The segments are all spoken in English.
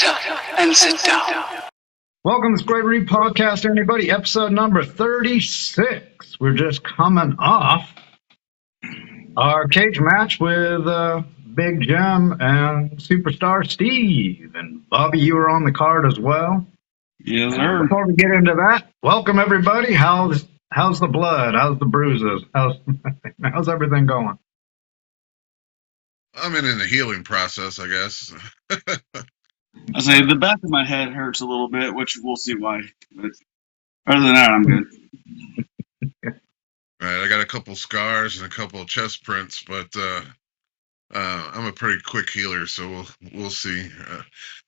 Shut up and sit down. Welcome to Brody Podcast, everybody. Episode number 36. We're just coming off our cage match with Big Jim and Superstar Steve. And Bobby, you were on the card as well. Yes, sir. Before we get into that, welcome everybody. How's the blood? How's the bruises? How's everything going? I'm in the healing process, I guess. I say the back of my head hurts a little bit, which we'll see why. But other than that, I'm good. Right, I got a couple scars and a couple chest prints, but I'm a pretty quick healer, so we'll see.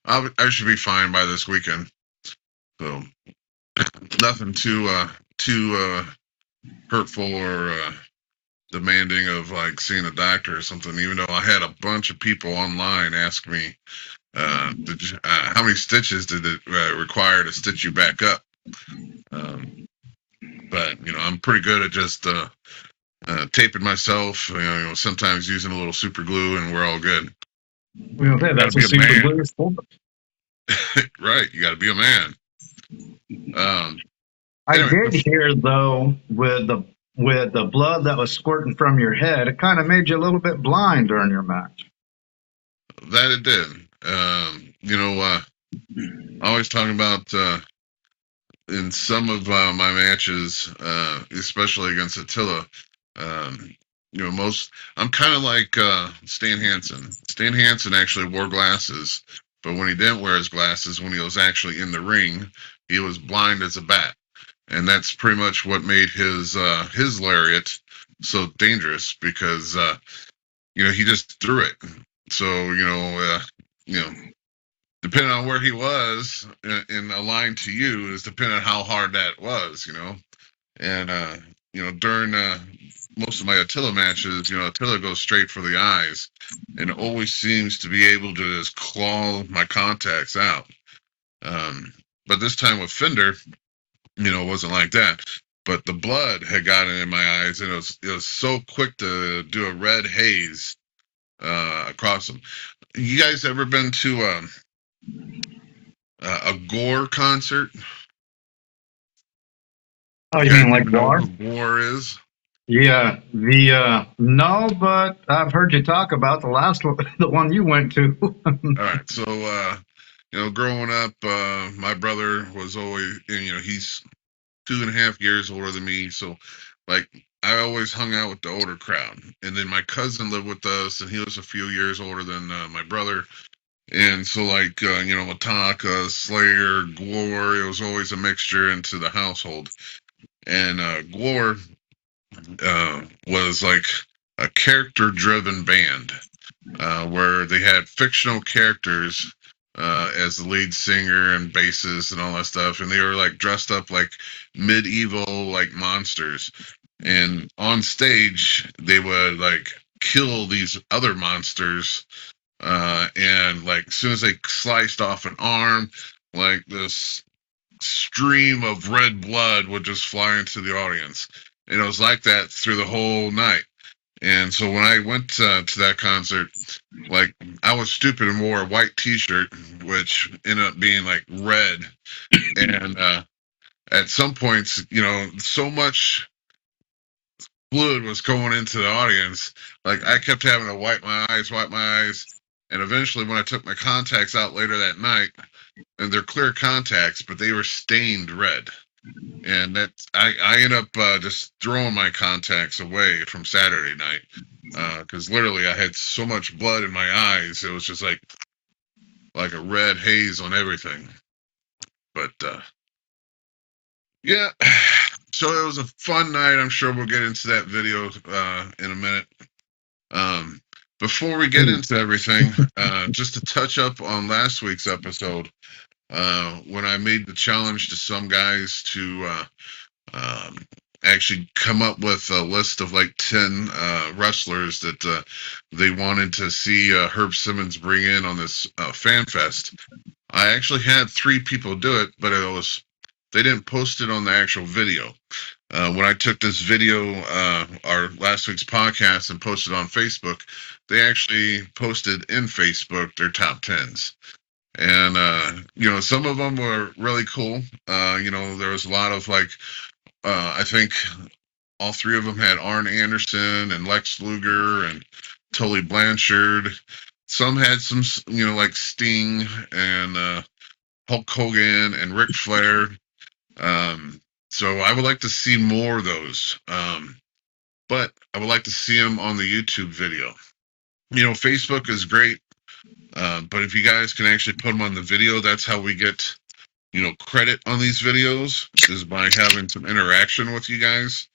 I should be fine by this weekend. So nothing too hurtful or demanding of like seeing a doctor or something. Even though I had a bunch of people online ask me, how many stitches did it require to stitch you back up? But I'm pretty good at just taping myself. Sometimes using a little super glue, and we're all good. That's what super glue is for. Right, you got to be a man. I did hear though with the blood that was squirting from your head, it kind of made you a little bit blind during your match. That it did. Always talking about in some of my matches, especially against Attila, I'm kind of like Stan Hansen. Stan Hansen actually wore glasses, but when he didn't wear his glasses, when he was actually in the ring, he was blind as a bat. And that's pretty much what made his lariat so dangerous because, he just threw it. So, depending on where he was in a line to you is depending on how hard that was, And, during most of my Attila matches, Attila goes straight for the eyes and always seems to be able to just claw my contacts out. But this time with Fender, it wasn't like that. But the blood had gotten in my eyes, and it was so quick to do a red haze across them. You guys ever been to a Gore concert? Oh, you mean like Gore? Who Gore is? Yeah, no, but I've heard you talk about the last one, the one you went to. All right, so growing up, my brother was always, he's 2.5 years older than me, so like I always hung out with the older crowd. And then my cousin lived with us, and he was a few years older than my brother. And so like Metallica, Slayer, Gore, it was always a mixture into the household. And Gore was like a character-driven band where they had fictional characters as the lead singer and bassist and all that stuff, and they were like dressed up like medieval like monsters. And on stage, they would like kill these other monsters, and like as soon as they sliced off an arm, like this stream of red blood would just fly into the audience. And it was like that through the whole night. And so when I went to that concert, like I was stupid and wore a white T-shirt, which ended up being like red. And at some points, so much fluid was going into the audience, like I kept having to wipe my eyes. And eventually when I took my contacts out later that night, and they're clear contacts, but they were stained red. And I ended up just throwing my contacts away from Saturday night because literally I had so much blood in my eyes. It was just like a red haze on everything. But yeah, so it was a fun night. I'm sure we'll get into that video in a minute. Before we get into everything, just to touch up on last week's episode, when I made the challenge to some guys to actually come up with a list of like 10 wrestlers that they wanted to see Herb Simmons bring in on this fan fest. I actually had 3 people do it, but they didn't post it on the actual video. When I took this video, our last week's podcast, and posted on Facebook, they actually posted in Facebook their top 10s. and some of them were really cool. There was a lot of like I think all three of them had Arn Anderson and Lex Luger and Tully Blanchard. Some had some, like Sting and Hulk Hogan and Ric Flair. So I would like to see more of those. But I would like to see them on the YouTube video. Facebook is great, but if you guys can actually put them on the video, that's how we get, credit on these videos, is by having some interaction with you guys.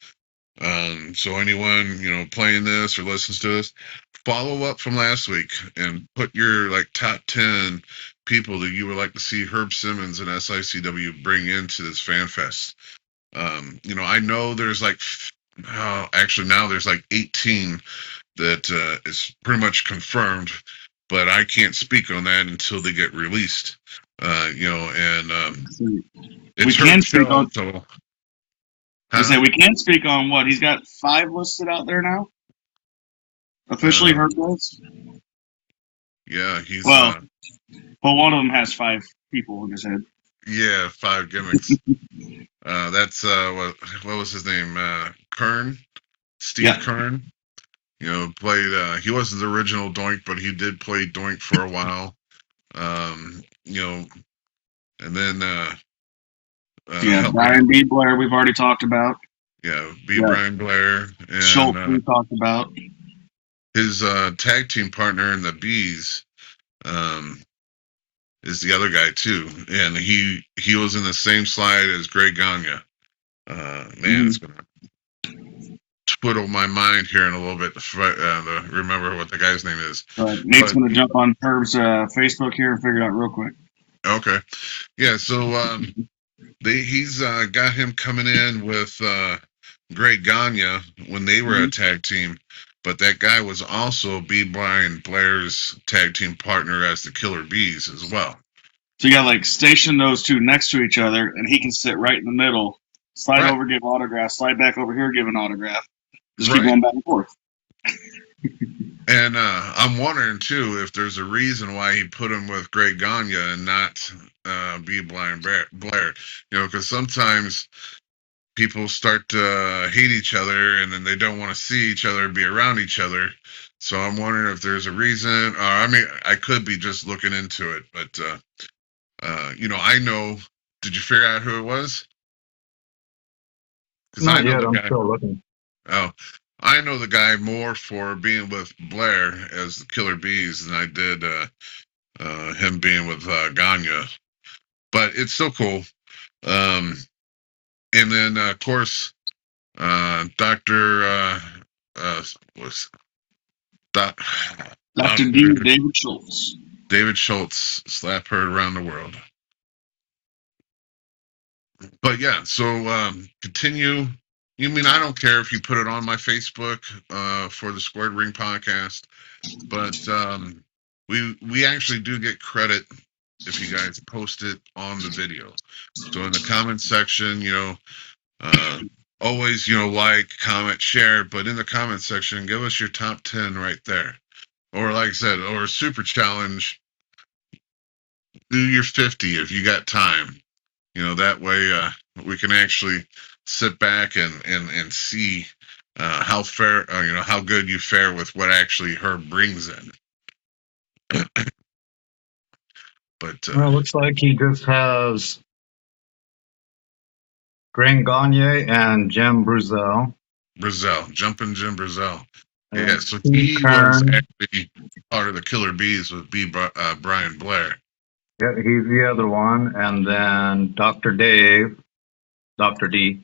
So anyone, playing this or listens to this, follow up from last week and put your like top 10 people that you would like to see Herb Simmons and SICW bring into this fan fest. I know there's like, actually now there's like 18 that is pretty much confirmed, but I can't speak on that until they get released. And it's we can her speak show, on. so. I say we can speak on what he's got 5 listed out there now. Officially, Herb does. Yeah, he's well, one of them has 5 people in his head. Yeah, 5 gimmicks. That's what was his name? Kern, Steve Kern. Played. He wasn't the original Doink, but he did play Doink for a while. And then Brian B. Blair, we've already talked about. Yeah, Brian Blair and Schultz, we talked about. His tag team partner in the Bees is the other guy too, and he was in the same slide as Greg Gagne. It's gonna twiddle my mind here in a little bit to remember what the guy's name is. Nate's going to jump on Herb's Facebook here and figure it out real quick. Okay. Yeah, so he's got him coming in with Greg Gagne when they were a tag team, but that guy was also B. Brian Blair's tag team partner as the Killer Bees as well. So you got like station those two next to each other, and he can sit right in the middle, slide over, give autograph, slide back over here, give an autograph. Just keep going back and forth. And I'm wondering too if there's a reason why he put him with Greg Gagne and not B. Brian Blair. Because sometimes people start to hate each other and then they don't want to see each other, be around each other. So I'm wondering if there's a reason. I could be just looking into it, but I know. Did you figure out who it was? Not yet. I'm still looking. Oh, I know the guy more for being with Blair as the Killer Bees than I did him being with Gagne. But it's still cool. And then, of course, Dr. D. David Schultz. David Schultz, slap heard around the world. But yeah, so continue. I don't care if you put it on my Facebook for the Squared Ring podcast, but we actually do get credit if you guys post it on the video. So in the comment section, always, like, comment, share, but in the comment section, give us your top 10 right there. Or like I said, or a super challenge, do your 50 if you got time. That way we can actually sit back and see how fair, how good you fare with what actually Herb brings in. But well, it looks like he just has Greg Gagne and Jim Brunzell. Jumpin' Jim Brunzell. Yeah, so he was actually part of the Killer Bees with Brian Blair. Yeah, he's the other one. And then Dr. Dave, Dr. D.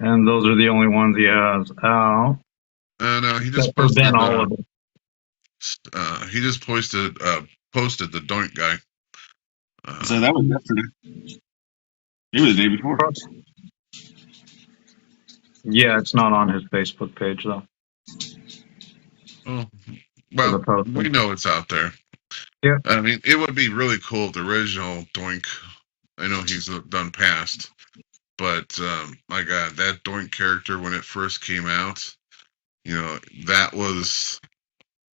And those are the only ones he has out. And he just posted all of it. He just posted the Doink guy. So that was yesterday. It was the day before. Yeah, it's not on his Facebook page though. Oh, well, we know it's out there. Yeah. It would be really cool if the original Doink, I know he's done past, but my God, that Doink character when it first came out, that was,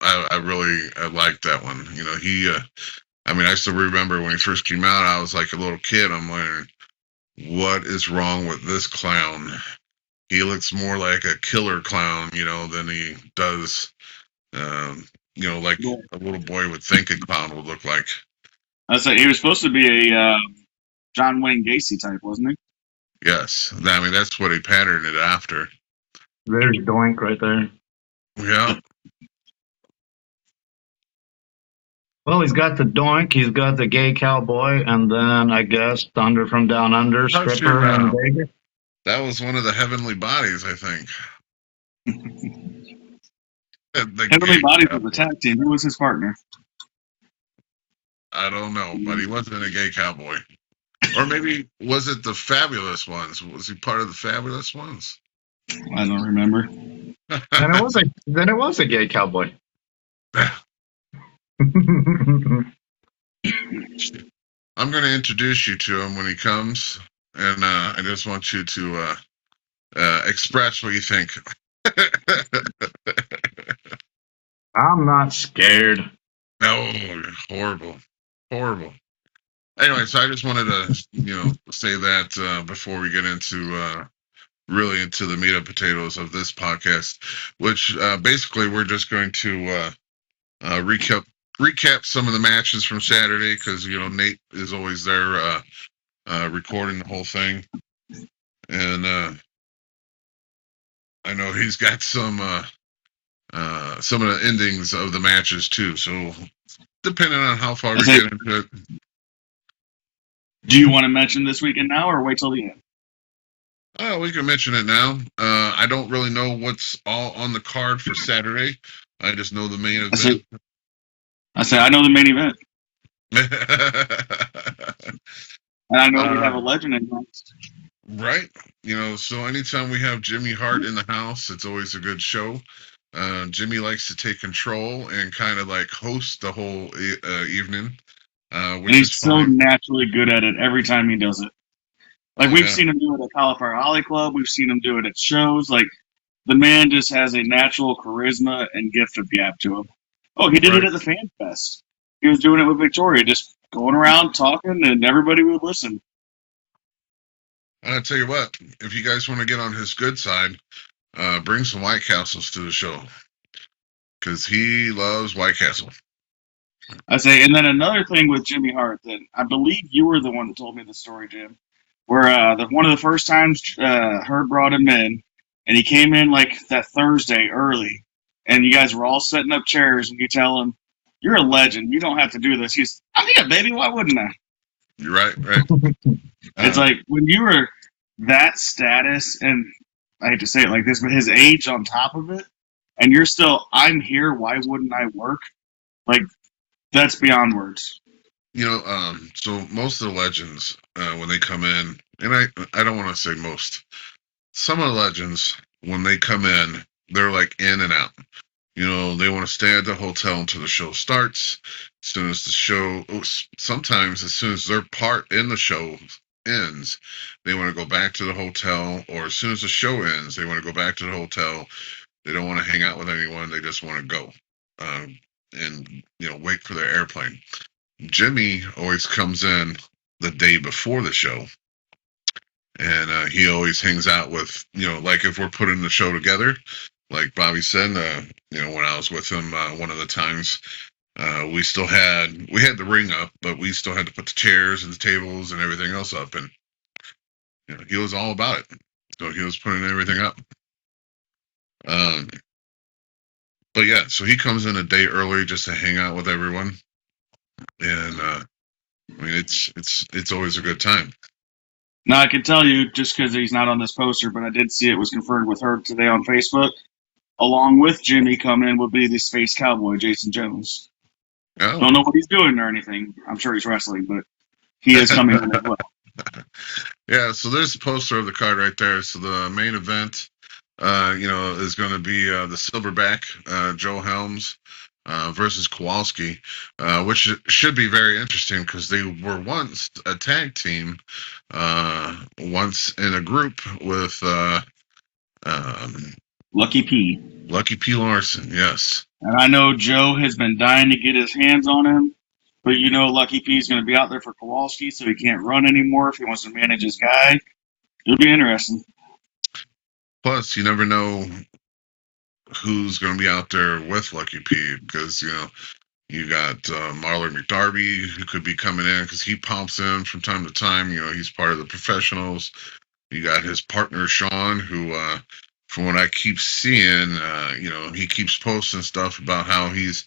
I liked that one. I mean, I still remember when he first came out. I was like a little kid. I'm like, what is wrong with this clown? He looks more like a killer clown, than he does, like Yeah. a little boy would think a clown would look like. I say he was supposed to be a John Wayne Gacy type, wasn't he? Yes, I mean that's what he patterned it after. There's Doink right there. Yeah, Well, he's got the Doink, he's got the gay cowboy, and then I guess Thunder from Down Under, How's stripper your, in Vegas. that was one of the heavenly bodies, I think. The Heavenly gay Bodies cowboy. was the tag team. Who was his partner? I don't know, but he wasn't a gay cowboy. Or maybe was it the Fabulous Ones? Was he part of the Fabulous Ones? I don't remember. Then it was a gay cowboy. I'm going to introduce you to him when he comes, and I just want you to express what you think. I'm not scared. No, horrible, horrible. Anyway, so I just wanted to, say that before we get into really into the meat and potatoes of this podcast, which basically we're just going to recap some of the matches from Saturday because Nate is always there recording the whole thing, and I know he's got some of the endings of the matches too. So depending on how far we get into it. Do you want to mention this weekend now, or wait till the end? Oh, we can mention it now. I don't really know what's all on the card for Saturday. I just know the main event. I know the main event. And I know we have a legend in next. Right. So anytime we have Jimmy Hart in the house, it's always a good show. Jimmy likes to take control and kind of like host the whole evening. Which he's is so naturally good at it every time he does it. Like we've seen him do it at Cauliflower Alley Club. We've seen him do it at shows. Like the man just has a natural charisma and gift of gab to him. Oh, he did it at the Fan Fest. He was doing it with Victoria, just going around talking, and everybody would listen. And I tell you what, if you guys want to get on his good side, bring some White Castles to the show because he loves White Castle. I say, and then another thing with Jimmy Hart that I believe you were the one that told me the story, Jim, where one of the first times Herb brought him in, and he came in like that Thursday early, and you guys were all setting up chairs, and you tell him, "You're a legend. You don't have to do this." He's, "Yeah, baby. Why wouldn't I?" You're right. It's like when you were that status, and I hate to say it like this, but his age on top of it, and you're still, "I'm here. Why wouldn't I work?" Like. That's beyond words. So most of the legends, when they come in, and I don't want to say most, some of the legends, when they come in, they're like in and out. They want to stay at the hotel until the show starts. As soon as the show, sometimes as soon as their part in the show ends, they want to go back to the hotel, or as soon as the show ends, they want to go back to the hotel. They don't want to hang out with anyone. They just want to go. And wait for their airplane. Jimmy always comes in the day before the show, and he always hangs out with like if we're putting the show together, like Bobby said, when I was with him one of the times, we had the ring up, but we still had to put the chairs and the tables and everything else up, and he was all about it. So he was putting everything up. But yeah, so he comes in a day early just to hang out with everyone, and I mean it's always a good time. Now I can tell you, just because he's not on this poster, but I did see it was confirmed with Herb today on Facebook. Along with Jimmy coming in would be the Space Cowboy, Jason Jones. Oh. Don't know what he's doing or anything. I'm sure he's wrestling, but he is coming in as well. Yeah, so there's a poster of the card right there. So the main event. Is going to be the Silverback, Joe Helms, versus Kowalski, which should be very interesting because they were once a tag team, once in a group with Lucky P. Lucky P. Larson, yes. And I know Joe has been dying to get his hands on him, But you know, Lucky P's going to be out there for Kowalski, so he can't run anymore if he wants to manage his guy. It'll be interesting. Plus, you never know who's going to be out there with Lucky P because, you got Marlon McDarby who could be coming in because he pops in from time to time. He's part of the professionals. You got his partner, Sean, who, from what I keep seeing, he keeps posting stuff about how he's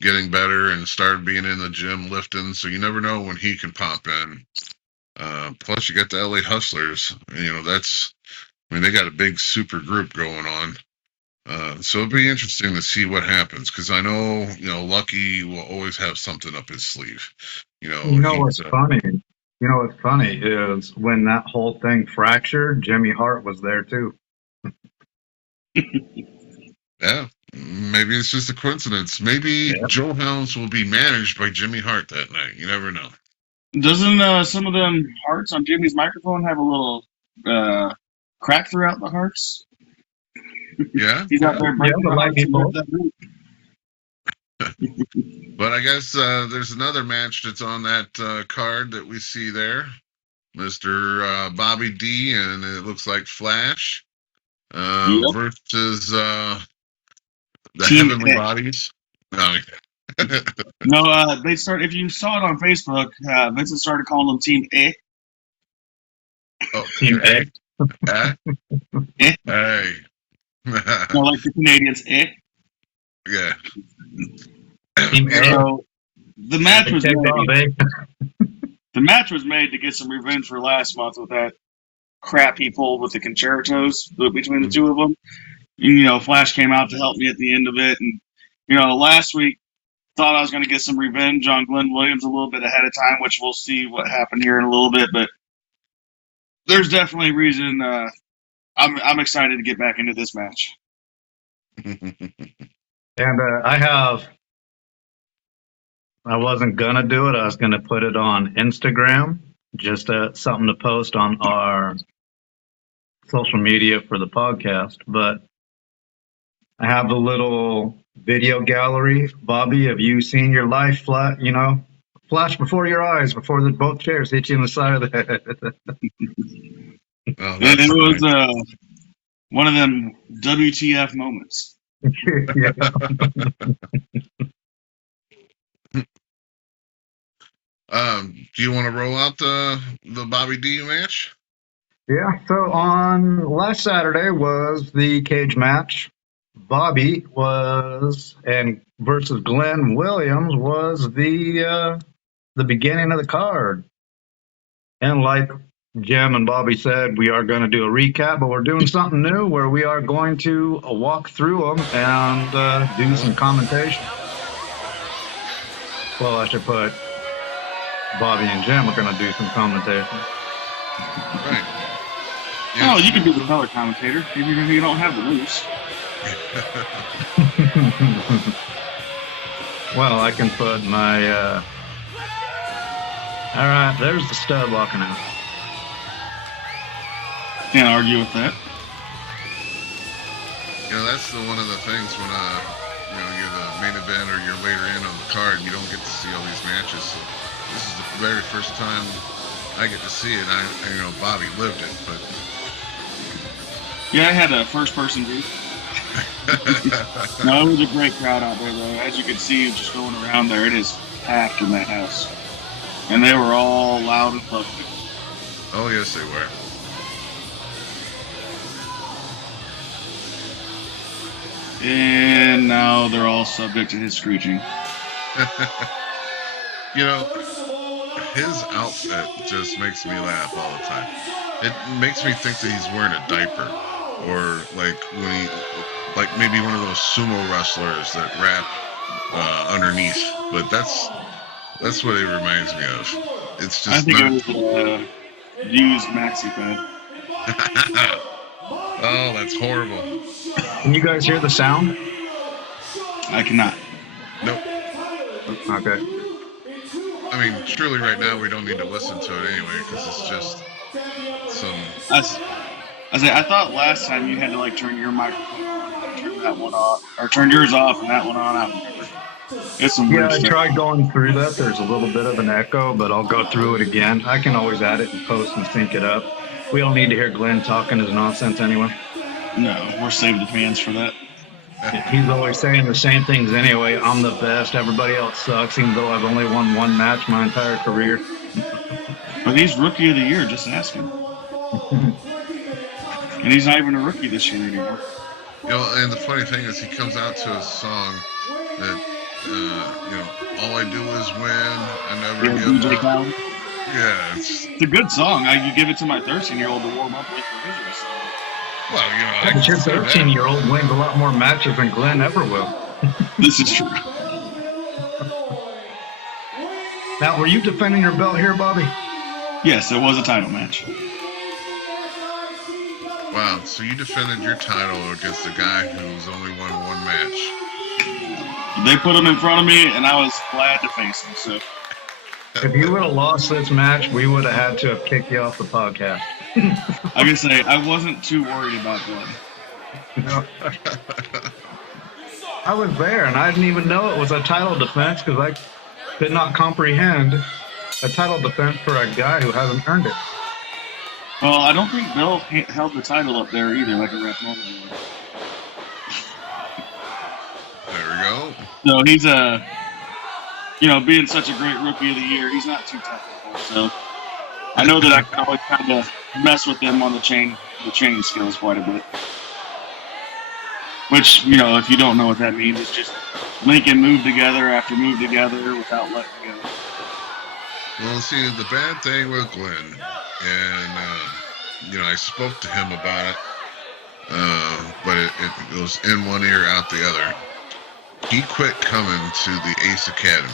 getting better and started being in the gym lifting. So you never know when he can pop in. Plus, you got the LA Hustlers. They got a big super group going on. So it'll be interesting to see what happens because I know, Lucky will always have something up his sleeve. What's funny? What's funny is when that whole thing fractured, Jimmy Hart was there too. Yeah, maybe it's just a coincidence. Maybe Joe Helms will be managed by Jimmy Hart that night. You never know. Doesn't some of them hearts on Jimmy's microphone have a little crack throughout the hearts? Yeah. He's out there breaking the hearts of that group. But I guess there's another match that's on that card that we see there. Mr. Bobby D and it looks like Flash versus the Team Heavenly A. Bodies. No, No, they start. If you saw it on Facebook, Vincent started calling them Team A. oh, Team A. Eh? Hey. No, like the Canadians, eh? Yeah. Team A. So the match was Take made. off, eh? The match was made to get some revenge for last month with that crap he pulled with the concertos between the two of them. Flash came out to help me at the end of it, and last week thought I was going to get some revenge on Glenn Williams a little bit ahead of time, which we'll see what happened here in a little bit. But there's definitely a reason. I'm excited to get back into this match. And I wasn't going to do it. I was going to put it on Instagram, just something to post on our social media for the podcast. But I have a little video gallery. Bobby, have you seen your life flash before your eyes before both chairs hit you in the side of the head? Oh, And it was one of them WTF moments. Yeah. Do you want to roll out the Bobby D match? Yeah, so on last Saturday was the cage match. Bobby versus Glenn Williams was the beginning of the card. And like Jim and Bobby said, we are going to do a recap, but we're doing something new where we are going to walk through them and do some commentation. Well, I should put Bobby and Jim are going to do some commentation. Right. Yeah. Oh, you can be the color commentator even if you don't have the moves. Well, I can put my... All right, there's the stud walking out. Can't argue with that. That's one of the things when you're the main event or you're later in on the card, you don't get to see all these matches. So this is the very first time I get to see it. Bobby lived it, but yeah, I had a first-person view. No, it was a great crowd out there, though. As you can see, just going around there, it is packed in that house, and they were all loud and public. Oh yes, they were. And now they're all subject to his screeching. His outfit just makes me laugh all the time. It makes me think that he's wearing a diaper, or like maybe one of those sumo wrestlers that rap underneath. But that's what it reminds me of. It's just. I think it was a used maxi pad. Oh, that's horrible. Can you guys hear the sound? I cannot. Nope. Okay. I mean, surely right now we don't need to listen to it anyway because it's just some. I thought last time you had to turn your microphone on, and turn that one off, or turn yours off and that one on. I don't remember. It's some Yeah, weird I stuff. tried going through that. There's a little bit of an echo, but I'll go through it again. I can always add it and post and sync it up. We don't need to hear Glenn talking his nonsense anyway. No, we're saving the fans for that. He's always saying the same things anyway. I'm the best. Everybody else sucks, even though I've only won one match my entire career. But he's rookie of the year, just asking. And he's not even a rookie this year anymore. You know, and the funny thing is, he comes out to a song that, you know, all I do is win. I never Yeah, give DJ up. Khaled. Yeah, it's It's a good song. You give it to my 13-year-old to warm up with for his recital. well, you know, I But can your see that. 13-year-old wins a lot more matches than Glenn ever will. This is true. Now, were you defending your belt here, Bobby? Yes, it was a title match. Wow, so you defended your title against a guy who's only won one match. They put him in front of me, and I was glad to face him. So If you would have lost this match, we would have had to have kicked you off the podcast. I can say I wasn't too worried about Glenn. I was there, and I didn't even know it was a title defense because I did not comprehend a title defense for a guy who hasn't earned it. Well, I don't think Bill held the title up there either, like a ref normally would. There we go. So he's being such a great rookie of the year, he's not too technical. So I know that I can always kind of mess with him on the chain skills quite a bit. Which, if you don't know what that means, it's just making move together after move together without letting go. Well, see, the bad thing with Glenn, and, I spoke to him about it, but it goes in one ear, out the other. He quit coming to the Ace Academy.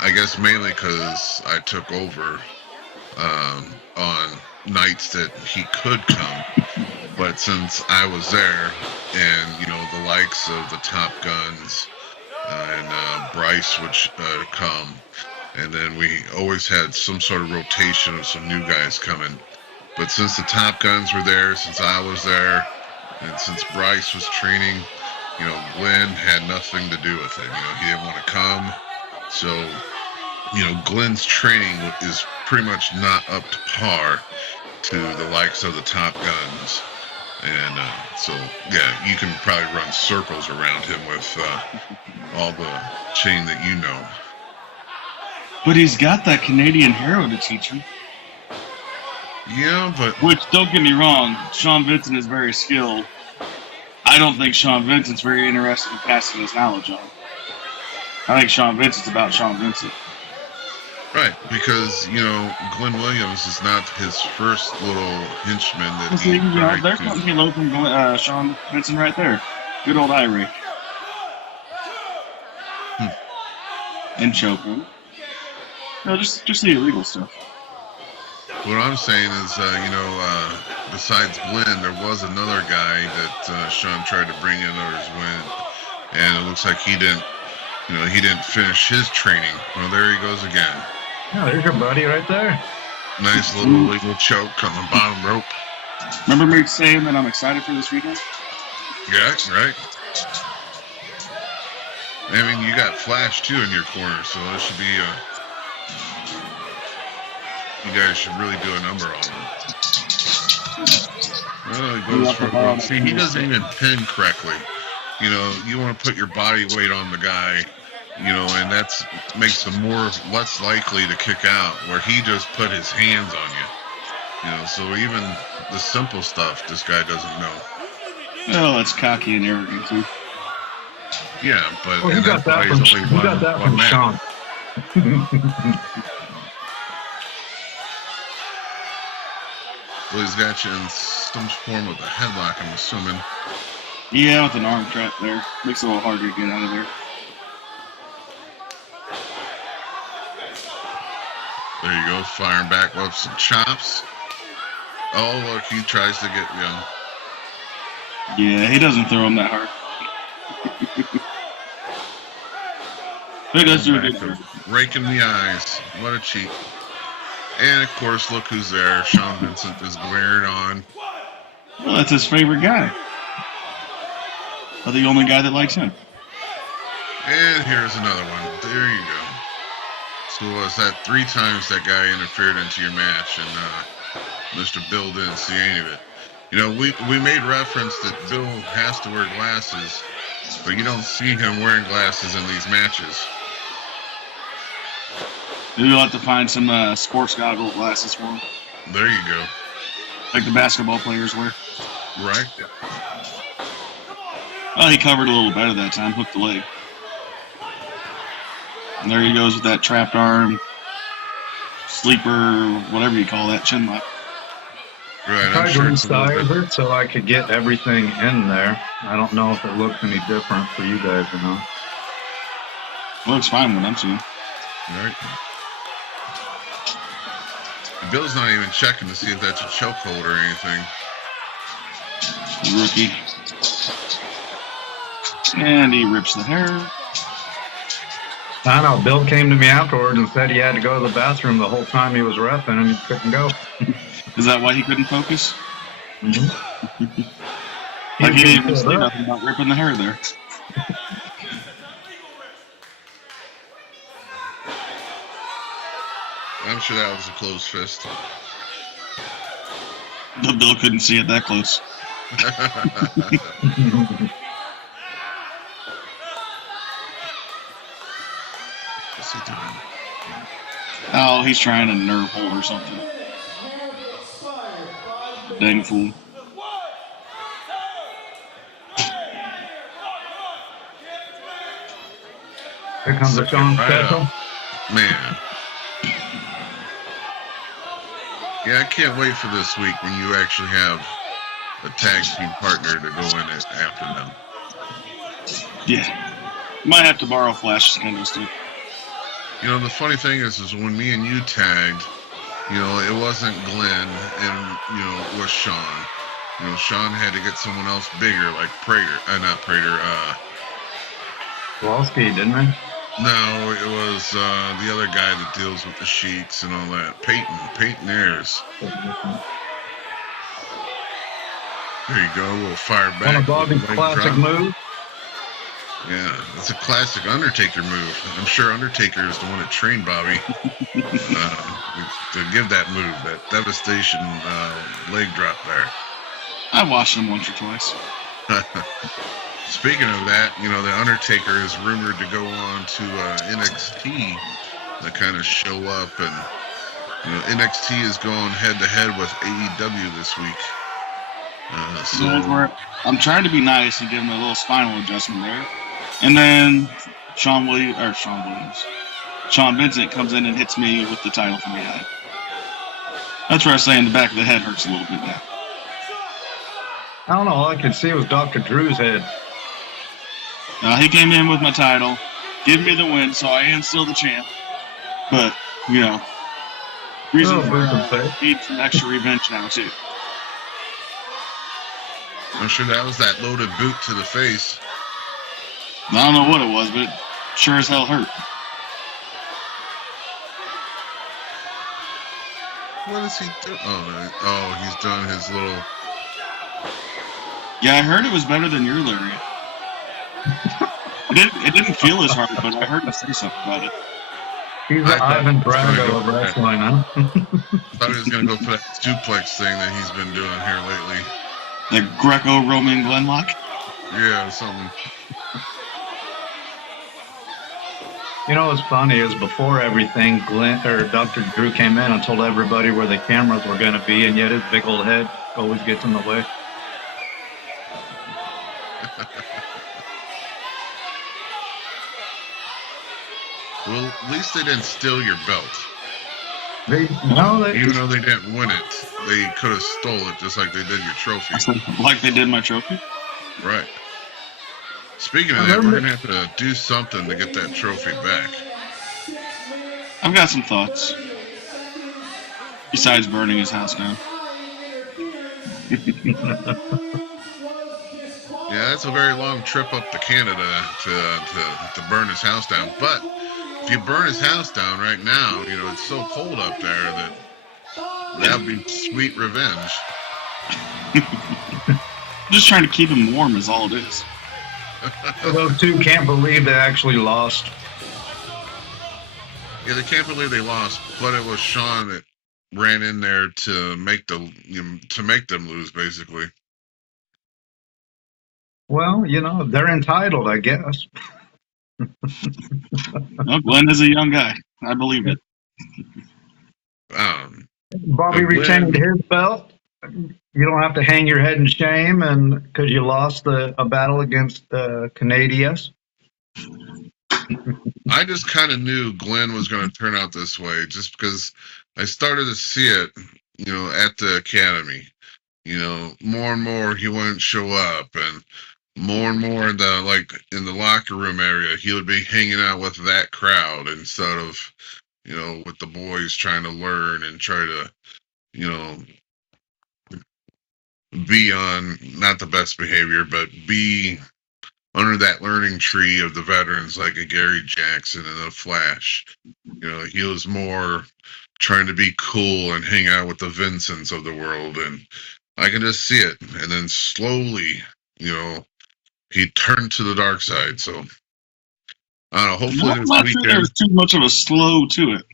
I guess mainly because I took over on nights that he could come. But since I was there, and the likes of the Top Guns and Bryce would come, and then we always had some sort of rotation of some new guys coming. But since the Top Guns were there, since I was there, and since Bryce was training, Glenn had nothing to do with it. He didn't want to come. So, Glenn's training is pretty much not up to par to the likes of the Top Guns. And so, yeah, you can probably run circles around him with all the chain that you know. But he's got that Canadian hero to teach him. Yeah, but... Which, don't get me wrong, Sean Vincent is very skilled. I don't think Sean Vincent's very interested in passing his knowledge on. I think Sean Vincent's about Sean Vincent. Right, because, Glenn Williams is not his first little henchman that there's something low from Sean Vincent right there. Good old eye rake. And choke him. No, just the illegal stuff. What I'm saying is, besides Glenn, there was another guy that Sean tried to bring in under his win, and it looks like he didn't finish his training. Well, there he goes again. Yeah, there's your buddy right there. Nice little legal choke on the bottom rope. Remember me saying that I'm excited for this weekend? Yeah, right. I mean, you got Flash too in your corner, so it should be. You guys should really do a number on him. Well, he goes for a see, he doesn't even pin correctly. You want to put your body weight on the guy, and that's makes him less likely to kick out. Where he just put his hands on you. So even the simple stuff, this guy doesn't know. Well, that's cocky and arrogant too. Yeah, but Well, he got that from Sean. Well, he's got you in some form of a headlock, I'm assuming. Yeah, with an arm trap there. Makes it a little harder to get out of there. There you go, firing back with some chops. Oh, look, he tries to get young. Yeah, he doesn't throw him that hard. He does do it. Raking the eyes. What a cheat. And, of course, look who's there. Sean Vincent is glaring on. Well, that's his favorite guy. Or the only guy that likes him. And here's another one. There you go. So was that 3 times that guy interfered into your match, and Mr. Bill didn't see any of it. You know, we made reference that Bill has to wear glasses, but you don't see him wearing glasses in these matches. Maybe we'll have to find some sports goggle glasses for him, There you go. like the basketball players wear. Right. Oh, he covered a little better that time, hooked the leg. And there he goes with that trapped arm, sleeper, whatever you call that, chin lock. Right. I I'm tried sure to it's a little resize bit. it so I could get everything in there. I don't know if it looks any different for you guys or not. It looks fine when I'm seeing. Right. Bill's not even checking to see if that's a chokehold or anything. Rookie. And he rips the hair. I know. Bill came to me afterwards and said he had to go to the bathroom the whole time he was reffing and he couldn't go. Is that why he couldn't focus? Mm-hmm. Like he didn't even say nothing about ripping the hair there. I'm sure that was a closed fist. But Bill couldn't see it that close. What's he doing? Oh, he's trying to nerve hold or something. Dang fool. Here comes the Sean special. Man. Yeah, I can't wait for this week when you actually have a tag team partner to go in it after them. Yeah. Might have to borrow Flash's candlestick. You know, the funny thing is when me and you tagged, you know, it wasn't Glenn and, you know, it was Sean. You know, Sean had to get someone else bigger, like Prater. Not Prater. Kowalski, didn't I? No, it was the other guy that deals with the sheets and all that. Peyton Ayers. There you go, a little fire back. One of Bobby's classic moves. Yeah, it's a classic Undertaker move. I'm sure Undertaker is the one that trained Bobby to give that move, that devastation leg drop there. I watched him once or twice. Speaking of that, you know, the Undertaker is rumored to go on to NXT to kind of show up, and you know, NXT is going head to head with AEW this week. So I'm trying to be nice and give him a little spinal adjustment there, and then Sean Vincent comes in and hits me with the title from behind. That's where I say in the back of the head hurts a little bit now. I don't know. All I could see was Dr. Drew's head. He came in with my title, gave me the win, so I am still the champ. But, you know, reason for need some extra revenge now, too. I'm sure that was that loaded boot to the face. I don't know what it was, but it sure as hell hurt. What is he doing? Oh, he's doing his little... Yeah, I heard it was better than your lariat. It didn't feel as hard, but I heard him say something about it. He's the Ivan Drago of wrestling, huh? Thought he was going to go for that suplex thing that he's been doing here lately. The Greco-Roman Glenlock? Yeah, something. You know what's funny is before everything, Dr. Drew came in and told everybody where the cameras were going to be, and yet his big old head always gets in the way. Well, at least they didn't steal your belt. Even though they didn't win it, they could have stole it just like they did your trophy. Like they did my trophy? Right. Speaking of that, we're going to have to do something to get that trophy back. I've got some thoughts. Besides burning his house down. Yeah, that's a very long trip up to Canada to burn his house down. But if you burn his house down right now, you know, it's so cold up there that would be sweet revenge. Just trying to keep him warm is all it is. Those two can't believe they actually lost. Yeah, they can't believe they lost, but it was Sean that ran in there to make to make them lose, basically. Well, they're entitled, I guess. Well, Glenn is a young guy. I believe it. Bobby retained his belt. You don't have to hang your head in shame, and because you lost a battle against Canadians. I just kind of knew Glenn was going to turn out this way, just because I started to see it, at the academy. More and more he wouldn't show up, and more in the locker room area, he would be hanging out with that crowd instead of, with the boys trying to learn and try to, be on not the best behavior, but be under that learning tree of the veterans like a Gary Jackson and a Flash. He was more trying to be cool and hang out with the Vincents of the world, and I can just see it. And then slowly, he turned to the dark side. So I don't know. Hopefully this weekend. There was too much of a slow to it.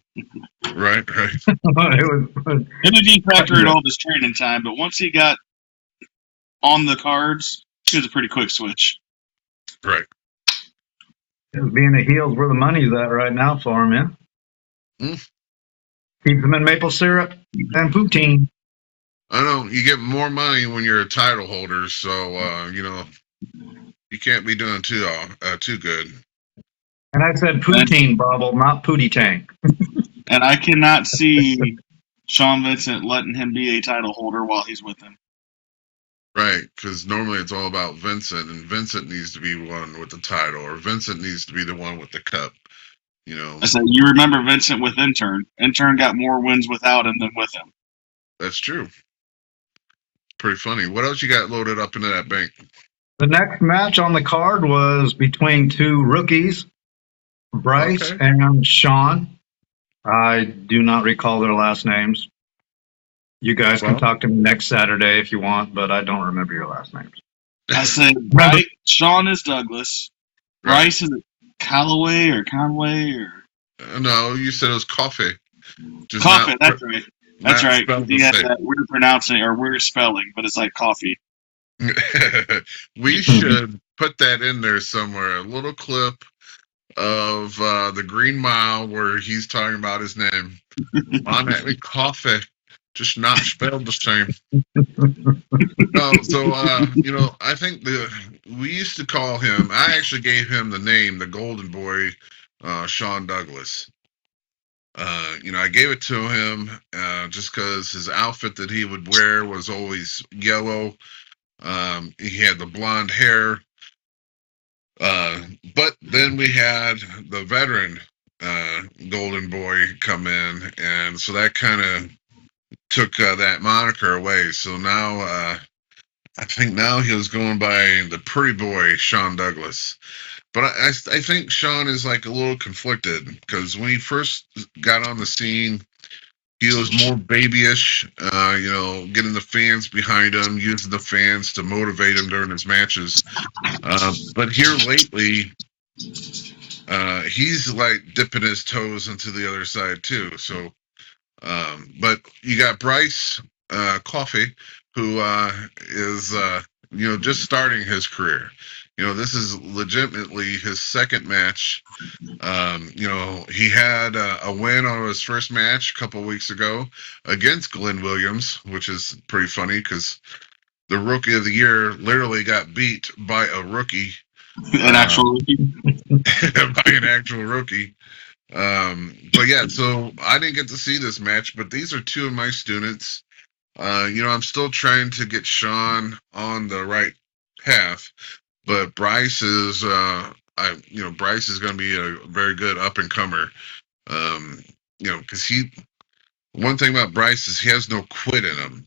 Right. It was. It didn't factor in all this training time, but once he got on the cards, it was a pretty quick switch. Right. Being a heel's where the money's at right now for him, yeah. Keep them in maple syrup and poutine. I know you get more money when you're a title holder, so you can't be doing too good. And I said poutine, Bobble, not pootie tank. And I cannot see Sean Vincent letting him be a title holder while he's with him. Right, because normally it's all about Vincent, and Vincent needs to be one with the title, or Vincent needs to be the one with the cup. I said, you remember Vincent with Intern. Intern got more wins without him than with him. That's true. Pretty funny. What else you got loaded up into that bank? The next match on the card was between two rookies, Bryce and Sean. I do not recall their last names. You guys can talk to me next Saturday if you want, but I don't remember your last names. I said, right, Sean is Douglas. Bryce is Callaway or Conway or... No, you said it was Coffee. Coffee, that's right. That's right. He had that weird pronouncing or weird spelling, but it's like coffee. We should put that in there somewhere. A little clip of the Green Mile where he's talking about his name. I'm having coffee, just not spelled the same. I think we used to call him. I actually gave him the name, the Golden Boy, Sean Douglas. I gave it to him just because his outfit that he would wear was always yellow. He had the blonde hair. But then we had the veteran Golden Boy come in, and so that kind of took that moniker away. So now I think now he was going by the Pretty Boy Sean Douglas. But I think Sean is like a little conflicted because when he first got on the scene, he was more babyish, getting the fans behind him, using the fans to motivate him during his matches. But here lately, he's like dipping his toes into the other side too. So, but you got Bryce Coffee, who is just starting his career. This is legitimately his second match. He had a win on his first match a couple weeks ago against Glenn Williams, which is pretty funny because the Rookie of the Year literally got beat by a rookie. An actual rookie? By an actual rookie. But yeah, so I didn't get to see this match, but these are two of my students. I'm still trying to get Sean on the right path. But Bryce is, Bryce is going to be a very good up and comer. Because one thing about Bryce is he has no quit in him.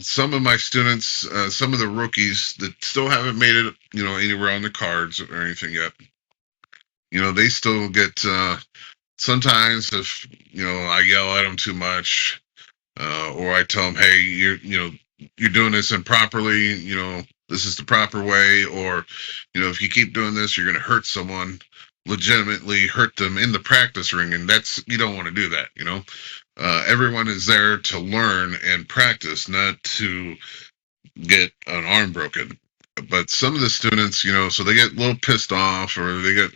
Some of my students, some of the rookies that still haven't made it, anywhere on the cards or anything yet. They still get. Sometimes if I yell at them too much, or I tell them, hey, you're doing this improperly, this is the proper way, or, you know, if you keep doing this, you're going to hurt someone, legitimately hurt them in the practice ring, and you don't want to do that, you know. Everyone is there to learn and practice, not to get an arm broken. But some of the students, you know, so they get a little pissed off, or they get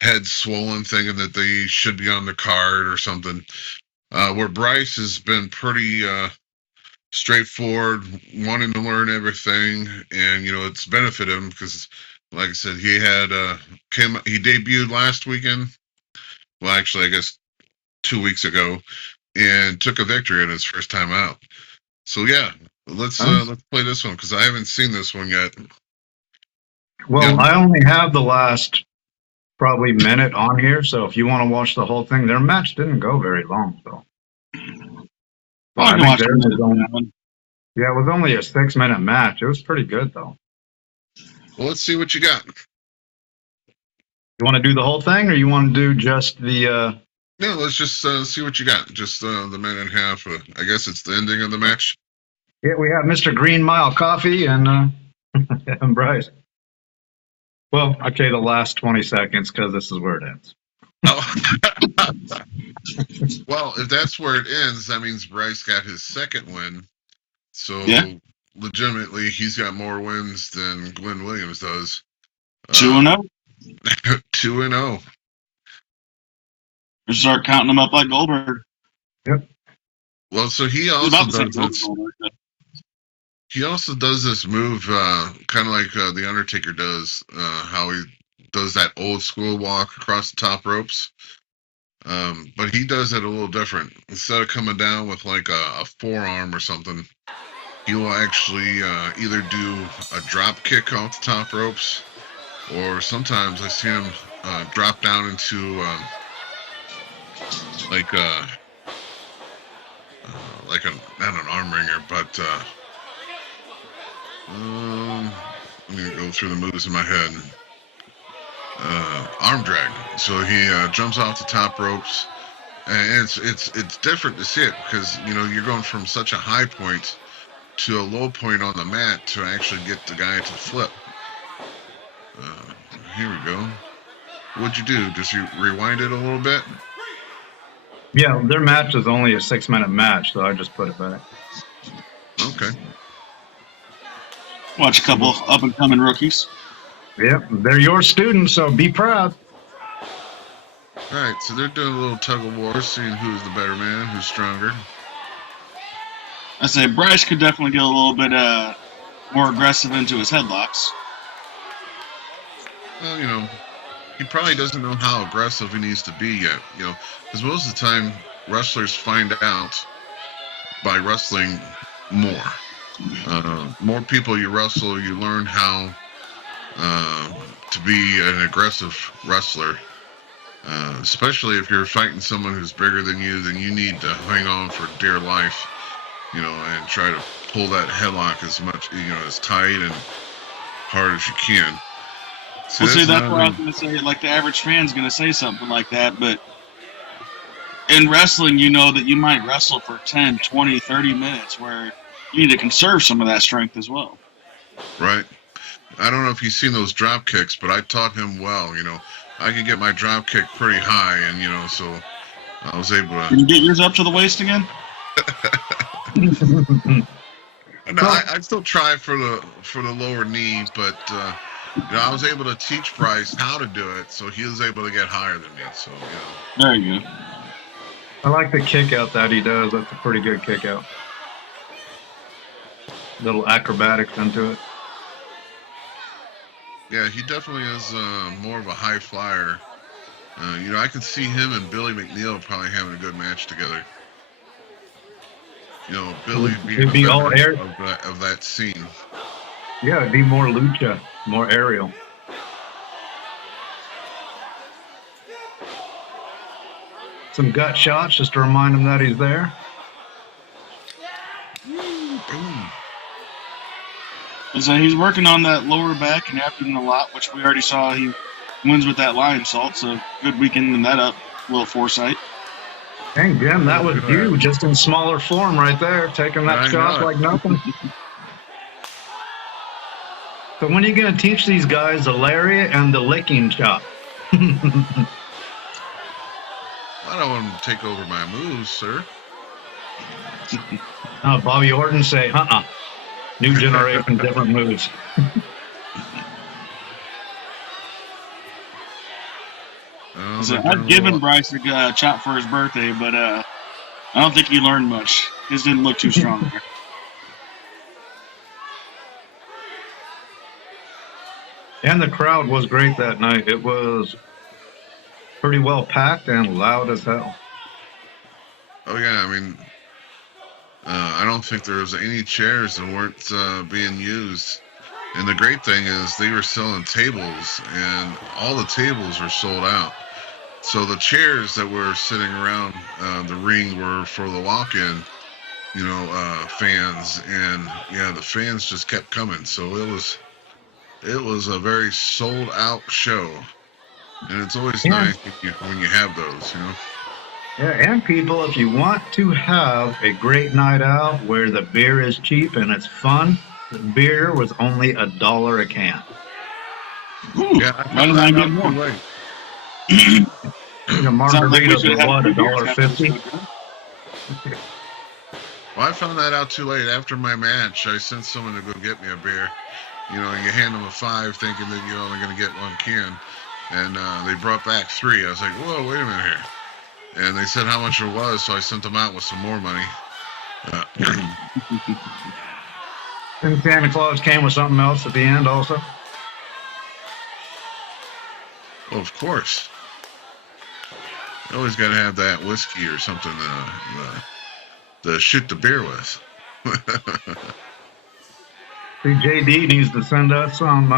heads swollen thinking that they should be on the card or something. Where Bryce has been pretty straightforward, wanting to learn everything, and you know it's benefited him because, like I said, he debuted last weekend. Well, actually, I guess 2 weeks ago, and took a victory in his first time out. So yeah, let's play this one because I haven't seen this one yet. Well, Yeah. I only have the last probably minute on here, so if you want to watch the whole thing, their match didn't go very long, so. Well, I can think watch theirs was that only, one. yeah, it was only a 6-minute match. It was pretty good, though. Well, let's see what you got. You want to do the whole thing, or you want to do just the? No, let's just see what you got. Just the minute and a half. I guess it's the ending of the match. Yeah, we have Mr. Green Mile Coffee and and Bryce. Well, okay, the last 20 seconds because this is where it ends. Oh. Well, if that's where it ends, that means Bryce got his second win. So legitimately, he's got more wins than Glenn Williams does. 2-0. 2-0. We start counting them up like Goldberg. Yep. Well, so he also does this move, kind of like the Undertaker does, how he does that old school walk across the top ropes. But he does it a little different. Instead of coming down with like a forearm or something, he will actually either do a drop kick off the top ropes, or sometimes I see him drop down into like not an arm wringer, but I'm gonna go through the moves in my head. Arm drag. So he jumps off the top ropes, and it's different to see it because you know you're going from such a high point to a low point on the mat to actually get the guy to flip. Here we go. What'd you do? Just you rewind it a little bit? Yeah, their match is only a 6-minute match, so I just put it back. Okay. Watch a couple up and coming rookies. Yep, they're your students, so be proud. All right, so they're doing a little tug of war, seeing who's the better man, who's stronger. I say Bryce could definitely get a little bit more aggressive into his headlocks. Well, you know, he probably doesn't know how aggressive he needs to be yet, you know, because most of the time wrestlers find out by wrestling more. More people you wrestle, you learn how to be an aggressive wrestler. Especially if you're fighting someone who's bigger than you need to hang on for dear life, you know, and try to pull that headlock as much, you know, as tight and hard as you can. So that's what I was going to say. Like, the average fan's going to say something like that, but in wrestling, you know that you might wrestle for 10, 20, 30 minutes where you need to conserve some of that strength as well. Right. I don't know if you've seen those drop kicks, but I taught him well, you know. I can get my drop kick pretty high, and, you know, so I was able to... Can you get yours up to the waist again? No, I still try for the lower knee, but you know, I was able to teach Bryce how to do it, so he was able to get higher than me. So yeah. There you go. I like the kick out that he does. That's a pretty good kick out. Little acrobatics into it. Yeah, he definitely is more of a high flyer. You know, I can see him and Billy McNeil probably having a good match together. You know, Billy being all air of that scene. Yeah, it'd be more lucha, more aerial. Some gut shots just to remind him that he's there. Boom. So he's working on that lower back and abdomen a lot, which we already saw he wins with that lion salt. So good weekend in that up. A little foresight. Dang, Jim, that was you just in smaller form right there, taking that shot like nothing. So when are you going to teach these guys the lariat and the licking chop? I don't want them to take over my moves, sir. Bobby Orton say, new generation, different moves. I've given Bryce a chop for his birthday, but I don't think he learned much. His didn't look too strong there. And the crowd was great that night. It was pretty well packed and loud as hell. Oh yeah, I mean, I don't think there was any chairs that weren't being used. And the great thing is they were selling tables, and all the tables were sold out. So the chairs that were sitting around the ring were for the walk-in, fans, and yeah, the fans just kept coming. So it was a very sold-out show, and it's always nice when you have those, Yeah, and people, if you want to have a great night out where the beer is cheap and it's fun, the beer was only $1 a can. Ooh, yeah, why did I get more? The margarita was what, $1.50? Well, I found that out too late. After my match, I sent someone to go get me a beer. You hand them a $5 thinking that you're only going to get one can. And they brought back 3. I was like, whoa, wait a minute here. And they said how much it was, so I sent them out with some more money. And Santa Claus came with something else at the end also? Well, of course. You always got to have that whiskey or something to shoot the beer with. See, JD needs to send us some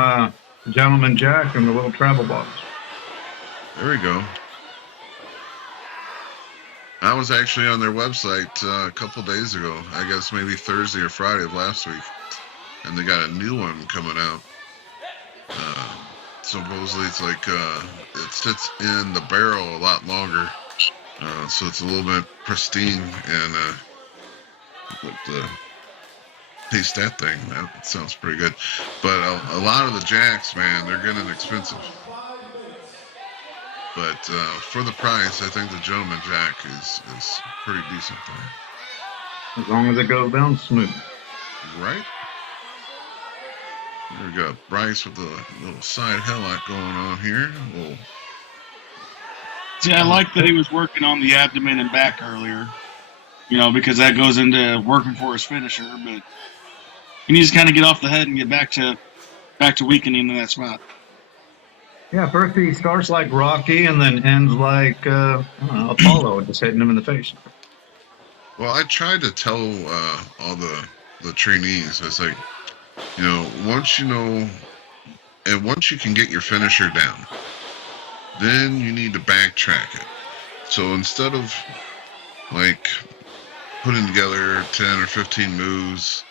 Gentleman Jack in the little travel box. There we go. I was actually on their website a couple days ago. I guess maybe Thursday or Friday of last week. And they got a new one coming out. Supposedly it's like it sits in the barrel a lot longer. So it's a little bit pristine, and taste that thing. That sounds pretty good. But a lot of the Jacks, man, they're getting expensive. But for the price, I think the Gentleman Jack is pretty decent there. As long as it goes down smooth. Right? There we go. Bryce with the little side headlock going on here. See, I like that he was working on the abdomen and back earlier, because that goes into working for his finisher. But he needs to kind of get off the head and get back to weakening in that spot. Yeah, first he starts like Rocky and then ends like Apollo, just hitting him in the face. Well, I tried to tell all the trainees, I was like, once you know, and once you can get your finisher down, then you need to backtrack it. So instead of like putting together 10 or 15 moves,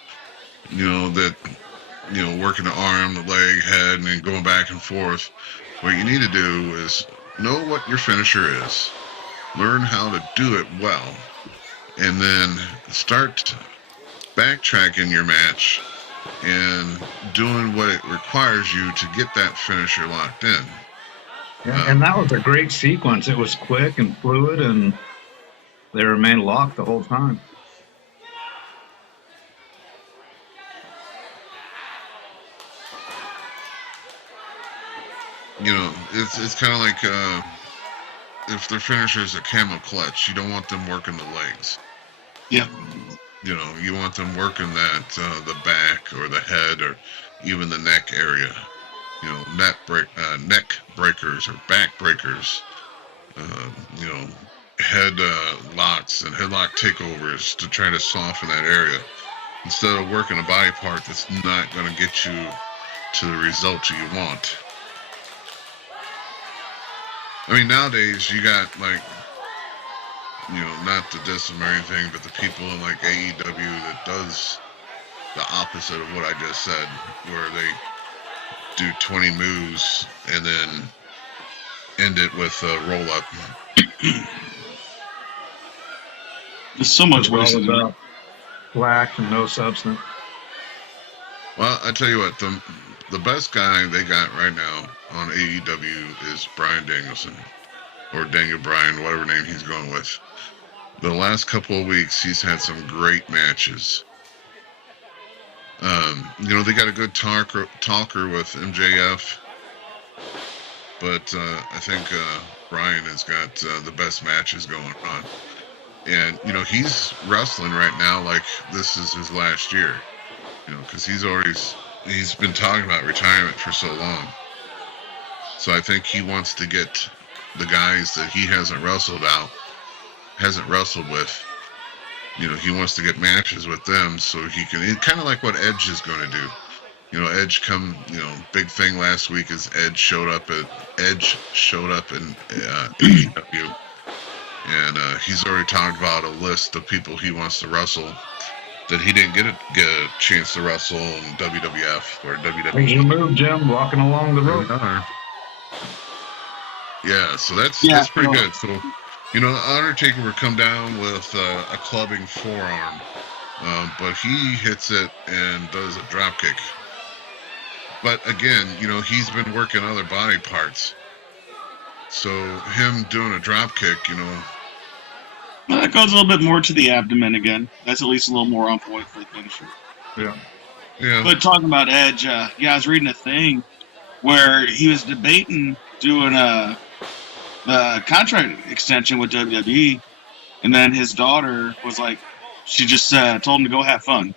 working the arm, the leg, head, and then going back and forth, what you need to do is know what your finisher is, learn how to do it well, and then start backtracking your match and doing what it requires you to get that finisher locked in. Yeah, and that was a great sequence. It was quick and fluid, and they remained locked the whole time. It's kind of like if their finisher is a camel clutch, you don't want them working the legs. Yeah. You want them working that the back or the head or even the neck area. Neck breakers or back breakers. Head locks and headlock takeovers to try to soften that area instead of working a body part that's not going to get you to the result you want. I mean, nowadays you got like, not to diss them or anything, but the people in like AEW that does the opposite of what I just said, where they do 20 moves and then end it with a roll up. There's so much worse black and no substance. Well, I tell you what, the best guy they got right now on AEW is Bryan Danielson, or Daniel Bryan, whatever name he's going with. The last couple of weeks, he's had some great matches. They got a good talker with MJF, but I think Bryan has got the best matches going on. And, he's wrestling right now like this is his last year, because he's been talking about retirement for so long. So I think he wants to get the guys that he hasn't wrestled with. He wants to get matches with them so he can, kind of like what Edge is going to do. Edge big thing last week is Edge showed up in AEW, and he's already talked about a list of people he wants to wrestle that he didn't get a chance to wrestle in WWF or WWE. There's your move, Jim, walking along the rope. Yeah, so that's pretty good. So, Undertaker would come down with a clubbing forearm, but he hits it and does a drop kick. But again, he's been working other body parts. So him doing a drop kick, that goes a little bit more to the abdomen again. That's at least a little more on point for the finisher. Yeah. Yeah. But talking about Edge, I was reading a thing where he was debating doing a contract extension with WWE, and then his daughter was like, she just told him to go have fun.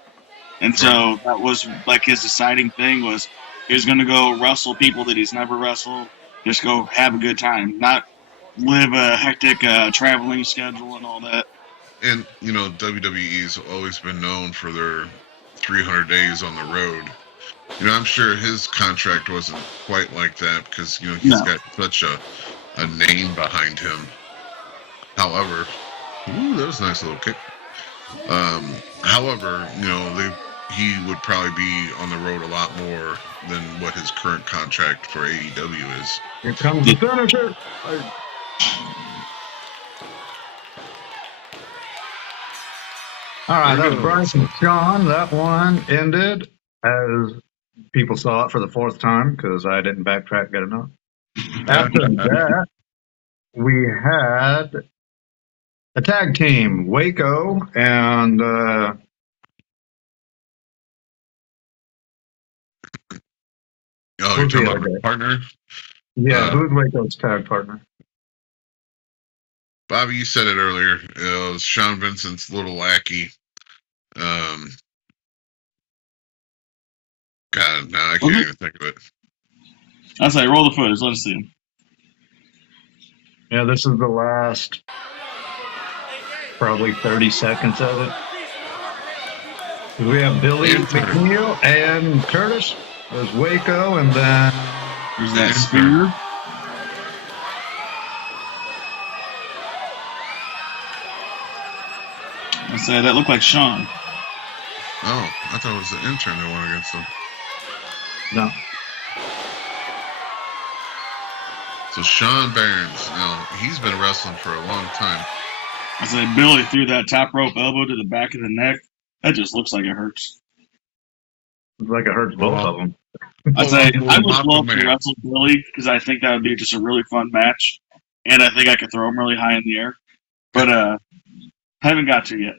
And so that was like his deciding thing was he was going to go wrestle people that he's never wrestled, just go have a good time, not live a hectic traveling schedule and all that. And, WWE's always been known for their 300 days on the road. I'm sure his contract wasn't quite like that because, he's got such a name behind him. However, that was a nice little kick. However, he would probably be on the road a lot more than what his current contract for AEW is. Here comes the finisher. All right, that was Bryce and Sean. That one ended as people saw it for the fourth time because I didn't backtrack good enough. After that, we had a tag team, Waco and you're talking about my partner? Yeah, who's Waco's tag partner? Bobby, you said it earlier. It was Sean Vincent's little lackey. God, now I can't even think of it. I say, roll the footage. Let us see him. Yeah, this is the last probably 30 seconds of it. We have Billy McNeil and Curtis. There's Waco, and then there's that spear. I say that looked like Sean. Oh, I thought it was the intern that won against him. No. So Sean Barnes, now he's been wrestling for a long time. I say Billy threw that top rope elbow to the back of the neck. That just looks like it hurts. Looks like it hurts both of them. I say I would love to wrestle Billy because I think that would be just a really fun match, and I think I could throw him really high in the air. But haven't got to yet.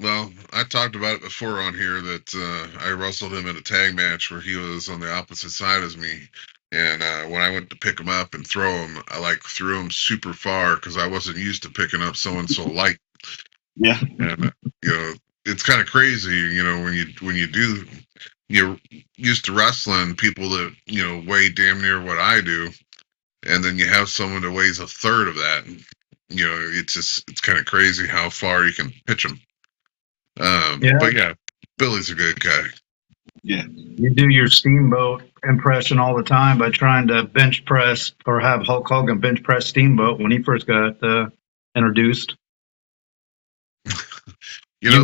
Well, I talked about it before on here that I wrestled him in a tag match where he was on the opposite side as me. And when I went to pick him up and throw him, I threw him super far because I wasn't used to picking up someone so light. Yeah. And it's kind of crazy, when you're used to wrestling people that weigh damn near what I do, and then you have someone that weighs a third of that. It's kind of crazy how far you can pitch them. But yeah, Billy's a good guy. Yeah. You do your Steamboat impression all the time by trying to bench press or have Hulk Hogan bench press Steamboat when he first got introduced. There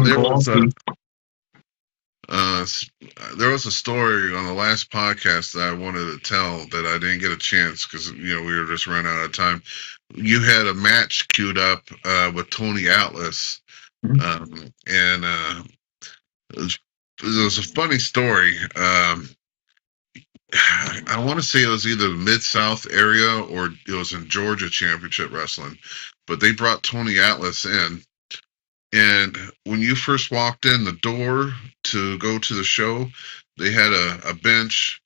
was a story on the last podcast that I wanted to tell that I didn't get a chance because we were just running out of time. You had a match queued up with Tony Atlas, and was a funny story. I want to say it was either the Mid-South area or it was in Georgia Championship Wrestling, but they brought Tony Atlas in. And when you first walked in the door to go to the show, they had a bench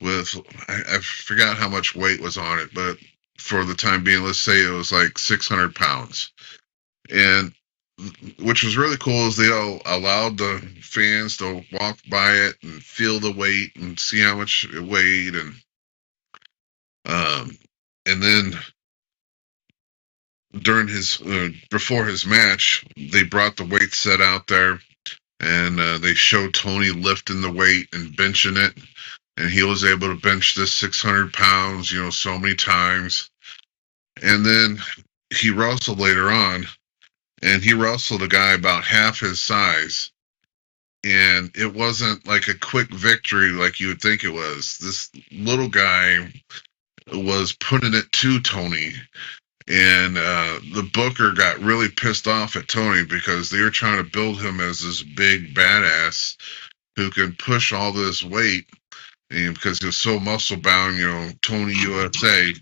with, I forgot how much weight was on it, but for the time being, let's say it was like 600 pounds. And which was really cool is they all allowed the fans to walk by it and feel the weight and see how much it weighed. Um, and then during his before his match, they brought the weight set out there, and they showed Tony lifting the weight and benching it, and he was able to bench this 600 pounds, so many times. And then he wrestled later on, and he wrestled a guy about half his size, and it wasn't like a quick victory like you would think it was. This little guy was putting it to Tony. And the booker got really pissed off at Tony because they were trying to build him as this big badass who can push all this weight, and because he was so muscle bound, Tony USA.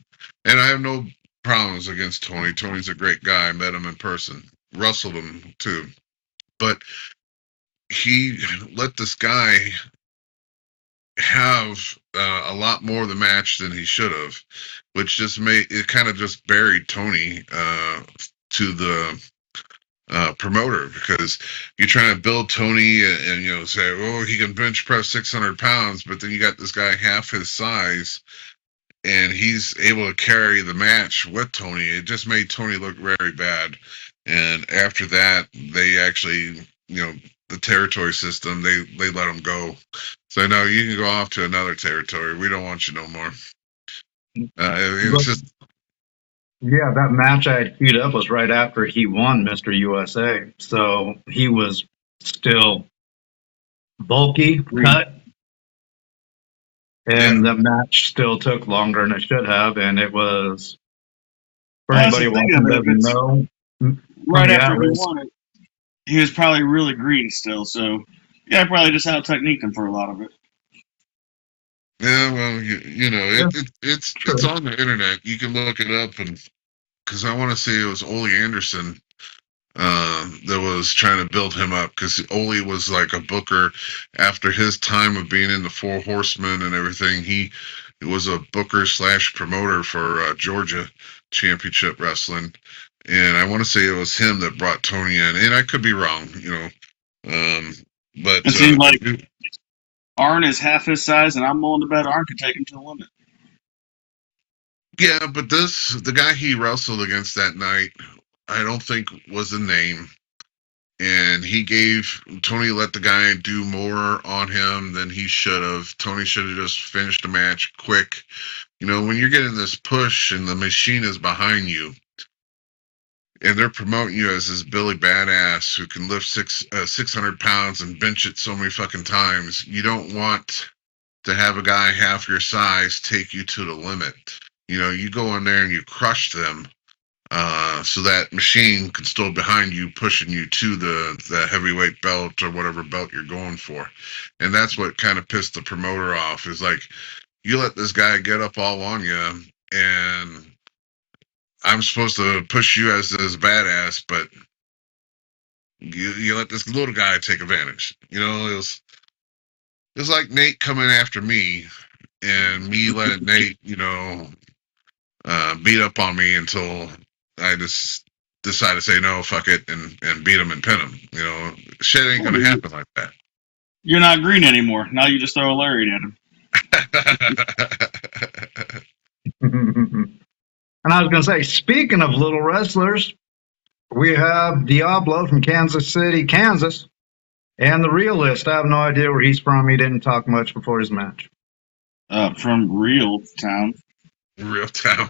And I have no problems against Tony. Tony's a great guy. I met him in person, wrestled him too. But he let this guy have a lot more of the match than he should have, which just made it kind of just buried Tony to the promoter, because you're trying to build Tony and say, oh, he can bench press 600 pounds, but then you got this guy half his size and he's able to carry the match with Tony. It just made Tony look very bad. And after that, they actually, the territory system, they let him go. So no, you can go off to another territory. We don't want you no more. It's just Yeah, that match I had queued up was right after he won Mr. USA. So he was still bulky, cut, and the match still took longer than it should have. And it was, for Well, that's anybody the thing watching of it. doesn't know, Right Tony after he Atlas, won it, he was probably really green still. So yeah, probably just out techniqued him for a lot of it. yeah. Well, Yeah, it's true. on the internet. You can look it up, and because I want to say it was Ole Anderson that was trying to build him up, because Ole was like a booker after his time of being in the Four Horsemen and everything. He was a booker slash promoter for Georgia Championship Wrestling, and I want to say it was him that brought Tony in, and I could be wrong, but It seemed I like do. Arn is half his size, and I'm willing to bet Arn could take him to the limit. Yeah, but the guy he wrestled against that night, I don't think was a name. And Tony let the guy do more on him than he should have. Tony should have just finished the match quick. When you're getting this push and the machine is behind you, and they're promoting you as this Billy Badass who can lift 600 pounds and bench it so many fucking times, you don't want to have a guy half your size take you to the limit. You go in there and you crush them, so that machine can still behind you, pushing you to the heavyweight belt or whatever belt you're going for. And that's what kind of pissed the promoter off, is like, you let this guy get up all on you, and I'm supposed to push you as this badass, but you let this little guy take advantage. It was like Nate coming after me and me letting Nate, beat up on me until I just decide to say no, fuck it, and beat him and pin him. Shit ain't gonna happen like that. You're not green anymore. Now you just throw a lariat at him. And I was going to say, speaking of little wrestlers, we have Diablo from Kansas City, Kansas, and the Realist. I have no idea where he's from. He didn't talk much before his match. From Real Town. Real town.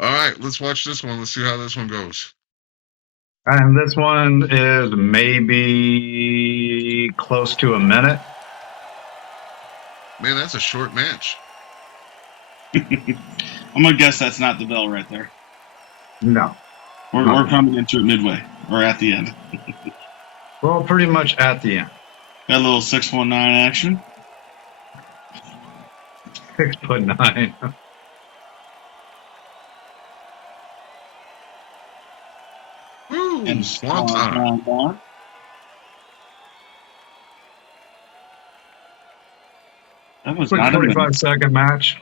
All right, let's watch this one. Let's see how this one goes. And this one is maybe close to a minute. Man, that's a short match. I'm gonna guess that's not the bell right there. No. We're coming into it midway or at the end. Well, pretty much at the end. Got a little 619 action. 6'9". Woo! And Swanton. on. That was Quick not a 45-second match.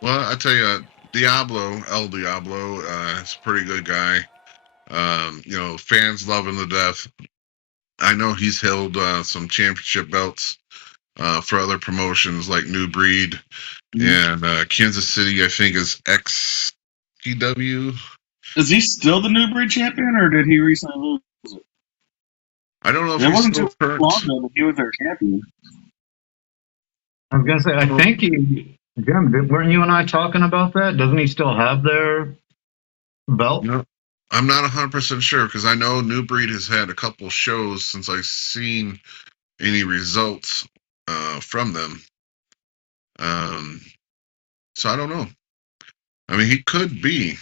Well, I tell you, El Diablo, is a pretty good guy. Fans love him to death. I know he's held some championship belts for other promotions like New Breed and Kansas City, I think, is SICW. Is he still the New Breed champion, or did he recently lose it? I don't know if It he's wasn't still too current. long ago that he was their champion. I was gonna say, I think Jim, weren't you and I talking about that? Doesn't he still have their belt? No, I'm not 100% sure because I know New Breed has had a couple shows since I've seen any results from them. So I don't know. I mean, he could be.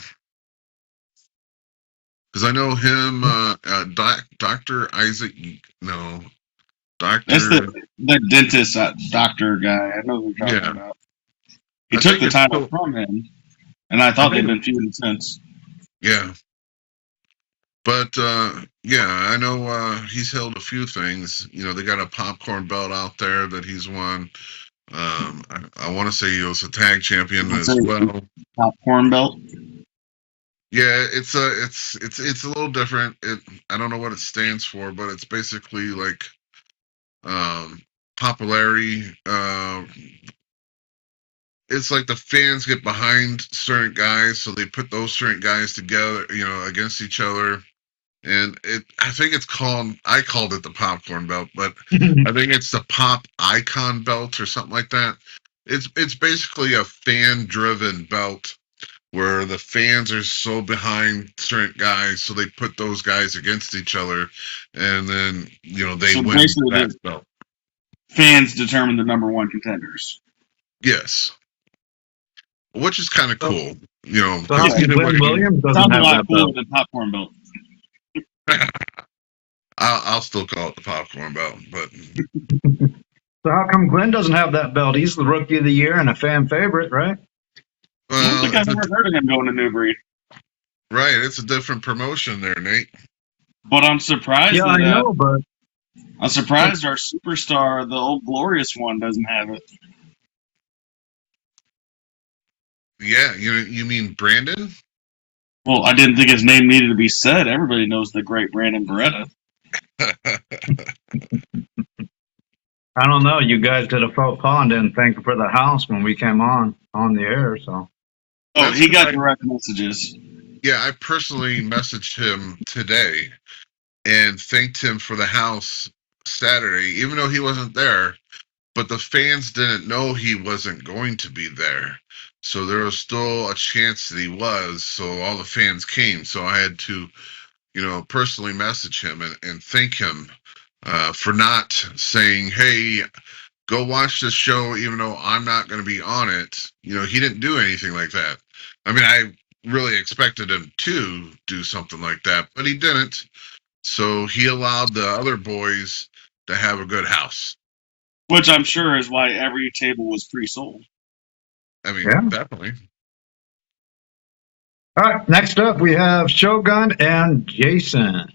Because I know him, Dr. Isaac, no, That's Dr. the dentist doctor guy. I know who you're talking Yeah. about. He I took think the it's title still- from him, and I thought they'd been feuding since. Yeah. But, I know he's held a few things. They got a popcorn belt out there that he's won. I want to say he was a tag champion as well. Popcorn belt. Yeah, it's a little different. I don't know what it stands for, but it's basically like popularity. It's like the fans get behind certain guys, so they put those certain guys together, against each other. And I think I called it the popcorn belt, but I think it's the pop icon belt or something like that. It's basically a fan driven belt where the fans are so behind certain guys, so they put those guys against each other, and then they So win basically that belt. Fans determine the number one contenders. Yes, which is kind of cool. So how come Glenn Williams doesn't Sounds a have lot that cooler belt? than popcorn belt. I'll still call it the popcorn belt, but So how come Glenn doesn't have that belt? He's the rookie of the year and a fan favorite, right? I don't think I've ever heard of him going to New Breed. Right, it's a different promotion there, Nate. But I'm surprised Yeah, that I know, but I'm surprised our superstar, the old glorious one, doesn't have it. Yeah, you mean Brandon? Well, I didn't think his name needed to be said. Everybody knows the great Brandon Beretta. I don't know. You guys did a faux pas and didn't thank him for the house when we came on the air. So Oh, That's he got correct. direct messages. Yeah, I personally messaged him today and thanked him for the house Saturday, even though he wasn't there. But the fans didn't know he wasn't going to be there. So there was still a chance that he was. So all the fans came. So I had to, personally message him and thank him for not saying, hey, go watch this show, even though I'm not going to be on it. He didn't do anything like that. I mean, I really expected him to do something like that, but he didn't. So he allowed the other boys to have a good house. Which I'm sure is why every table was pre-sold. I mean, Yeah. definitely. all right, next up we have Shogun and Jason.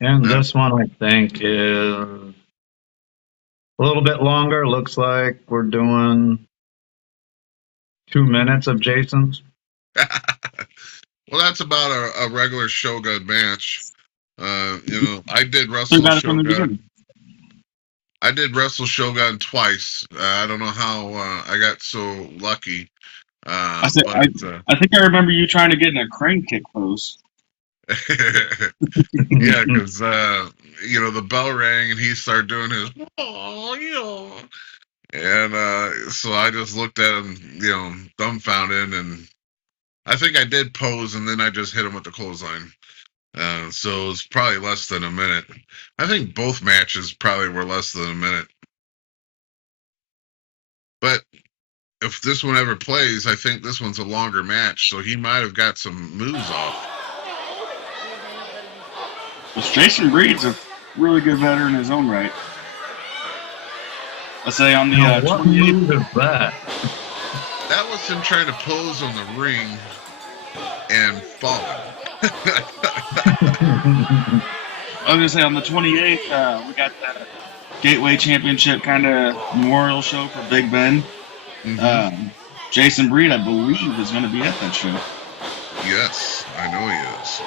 And Yeah. this one I think is a little bit longer. Looks like we're doing 2 minutes of Jason's. Well, that's about a regular Shogun match. I did So wrestle you got it from the Shogun. beginning. I did wrestle Shogun twice. I don't know how I got so lucky. I think I remember you trying to get in a crane kick pose. Yeah, because the bell rang and he started doing his and so I just looked at him, dumbfounded, and I think I did pose, and then I just hit him with the clothesline. So it was probably less than a minute. I think both matches probably were less than a minute. But if this one ever plays, I think this one's a longer match, so he might have got some moves off. Because Jason Breed's a really good veteran in his own right. I say on the Now, what 28th. move is that? That was him trying to pose on the ring and falling. I was gonna say on the 28th, we got the Gateway Championship kind of memorial show for Big Ben. Mhm. Jason Breed, I believe, is going to be at that show. Yes, I know he is.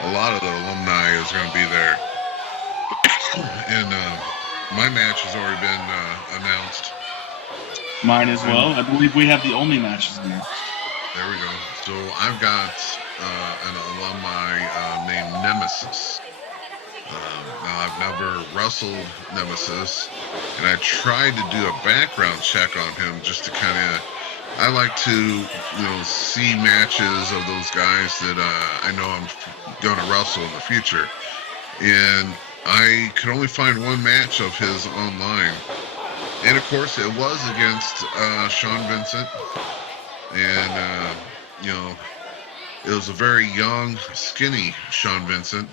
A lot of the alumni is going to be there, and my match has already been announced. Mine as well. I believe we have the only matches announced. There we go. So I've got an alumni named Nemesis. Now I've never wrestled Nemesis, and I tried to do a background check on him just to kind of. I like to, see matches of those guys that I know I'm going to wrestle in the future, and I could only find one match of his online, and of course it was against Sean Vincent, and it was a very young, skinny Sean Vincent.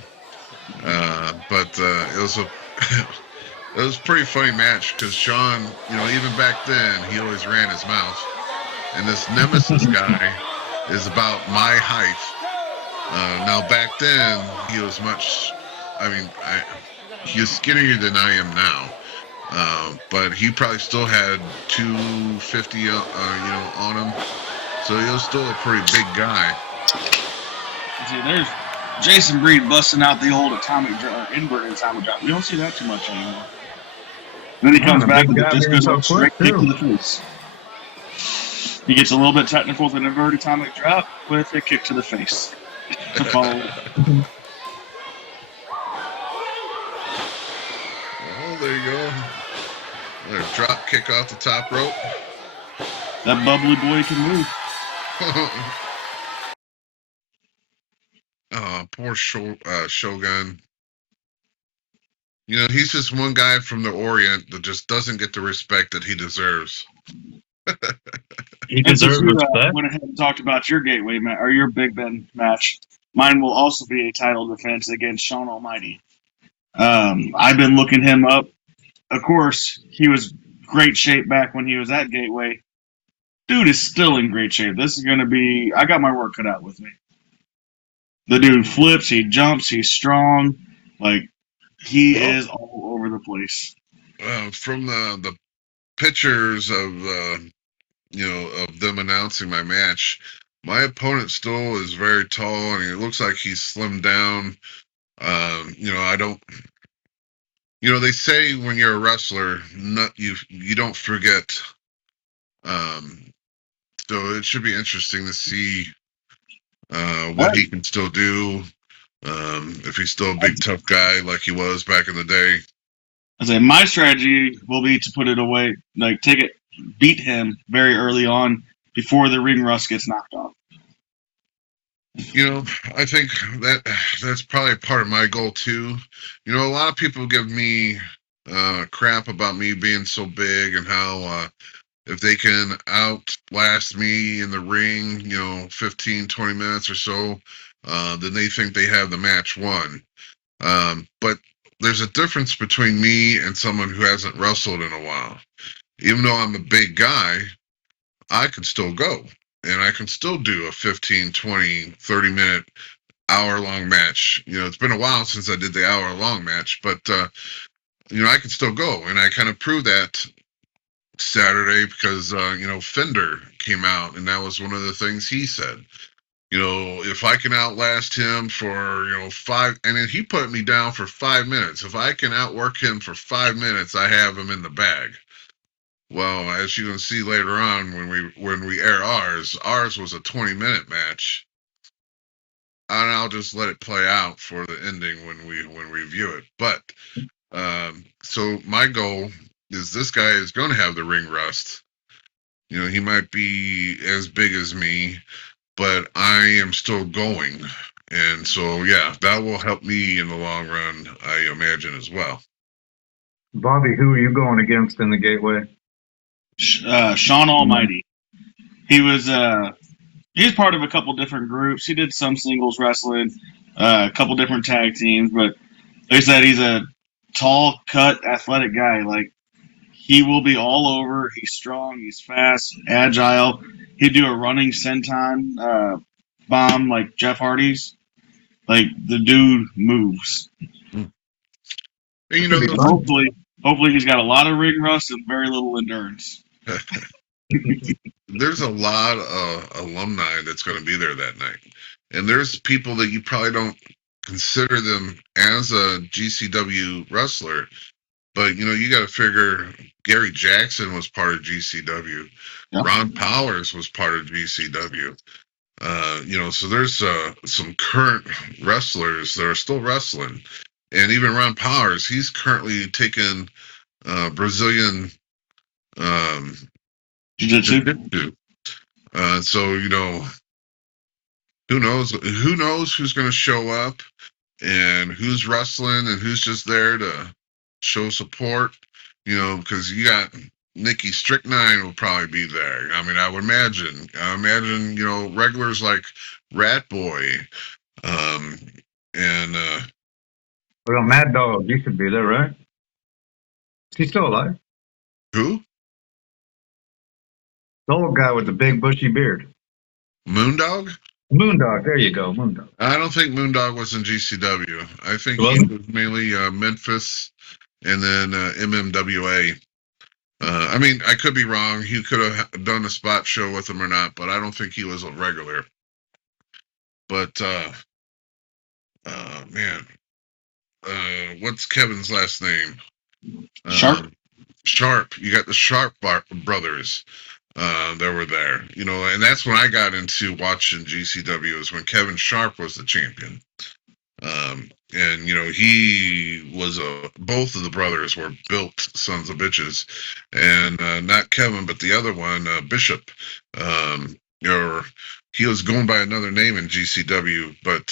But it was a it was a pretty funny match because Sean, even back then, he always ran his mouth, and this Nemesis guy is about my height. Now back then, he was much. I mean, he was skinnier than I am now. But he probably still had 250, on him. So he was still a pretty big guy. See, there's Jason Breed busting out the old atomic drop, inverted atomic drop. We don't see that too much anymore. Then he comes a back big with guy just being goes so a straight quick, kick to the face. He gets a little bit technical with an inverted atomic drop with a kick to the face to follow. Oh, there you go. Another drop kick off the top rope. That bubbly boy can move. Oh, poor Shogun. He's just one guy from the Orient that just doesn't get the respect that he deserves. He And since deserves you respect. went ahead and talked about your gateway match or your Big Ben match, mine will also be a title defense against Sean Almighty. I've been looking him up. Of course, he was great shape back when he was at Gateway. Dude is still in great shape. This is going to be. I got my work cut out with me. The dude flips, he jumps, he's strong. Like, he is all over the place. From the pictures of of them announcing my match, my opponent still is very tall, and it looks like he's slimmed down. I don't. They say when you're a wrestler, you don't forget. So it should be interesting to see what he can still do. If he's still a big tough guy like he was back in the day. I say my strategy will be to put it away, like beat him very early on before the ring rust gets knocked off. I think that's probably part of my goal too. A lot of people give me crap about me being so big and how if they can outlast me in the ring, 15, 20 minutes or so, then they think they have the match won. But there's a difference between me and someone who hasn't wrestled in a while. Even though I'm a big guy, I can still go. And I can still do a 15, 20, 30-minute, hour-long match. It's been a while since I did the hour-long match, but, I can still go. And I kind of proved that Saturday because, Fender came out, and that was one of the things he said. If I can outlast him for, 5, and then he put me down for 5 minutes. If I can outwork him for 5 minutes, I have him in the bag. Well, as you can see later on when we air ours was a 20-minute match. And I'll just let it play out for the ending when we view it. But so my goal is this guy is going to have the ring rust. He might be as big as me, but I am still going. And so, yeah, that will help me in the long run, I imagine, as well. Bobby, who are you going against in the Gateway? Sean Almighty. He was part of a couple different groups. He did some singles wrestling. a couple different tag teams, but they said he's a tall, cut, athletic guy. Like, he will be all over. He's strong. He's fast, agile. He'd do a running senton bomb like Jeff Hardy's. Like, the dude moves. And you Could know, be So fun. hopefully he's got a lot of ring rust and very little endurance. there's a lot of alumni that's going to be there that night, and there's people that you probably don't consider them as a GCW wrestler, but you know, you got to figure Gary Jackson was part of GCW. Yeah. Ron Powers was part of GCW. You know, so there's some current wrestlers that are still wrestling, and even Ron Powers, he's currently taking Brazilian um, Jiu-jitsu. jiu-jitsu. So you know, who knows? Who knows who's going to show up and who's wrestling and who's just there to show support? You know, because you got Nikki Strychnine will probably be there. I mean, I would imagine. I imagine, you know, regulars like Rat Boy, um, and Well, Mad Dog, you should be there, right? Is he still alive? who? The old guy with the big bushy beard. Moondog? Moondog, there you go, Moondog. I don't think Moondog was in GCW. I think He he wasn't? was mainly Memphis and then MMWA. I mean, I could be wrong. He could have done a spot show with him or not, but I don't think he was a regular. But man, what's Kevin's last name? Sharp. Sharp. You got the Sharp brothers that were there. You know, and that's when I got into watching GCW, is when Kevin Sharp was the champion. And you know, he was both of the brothers were built sons of bitches, and not Kevin, but the other one, Bishop. Or he was going by another name in GCW, but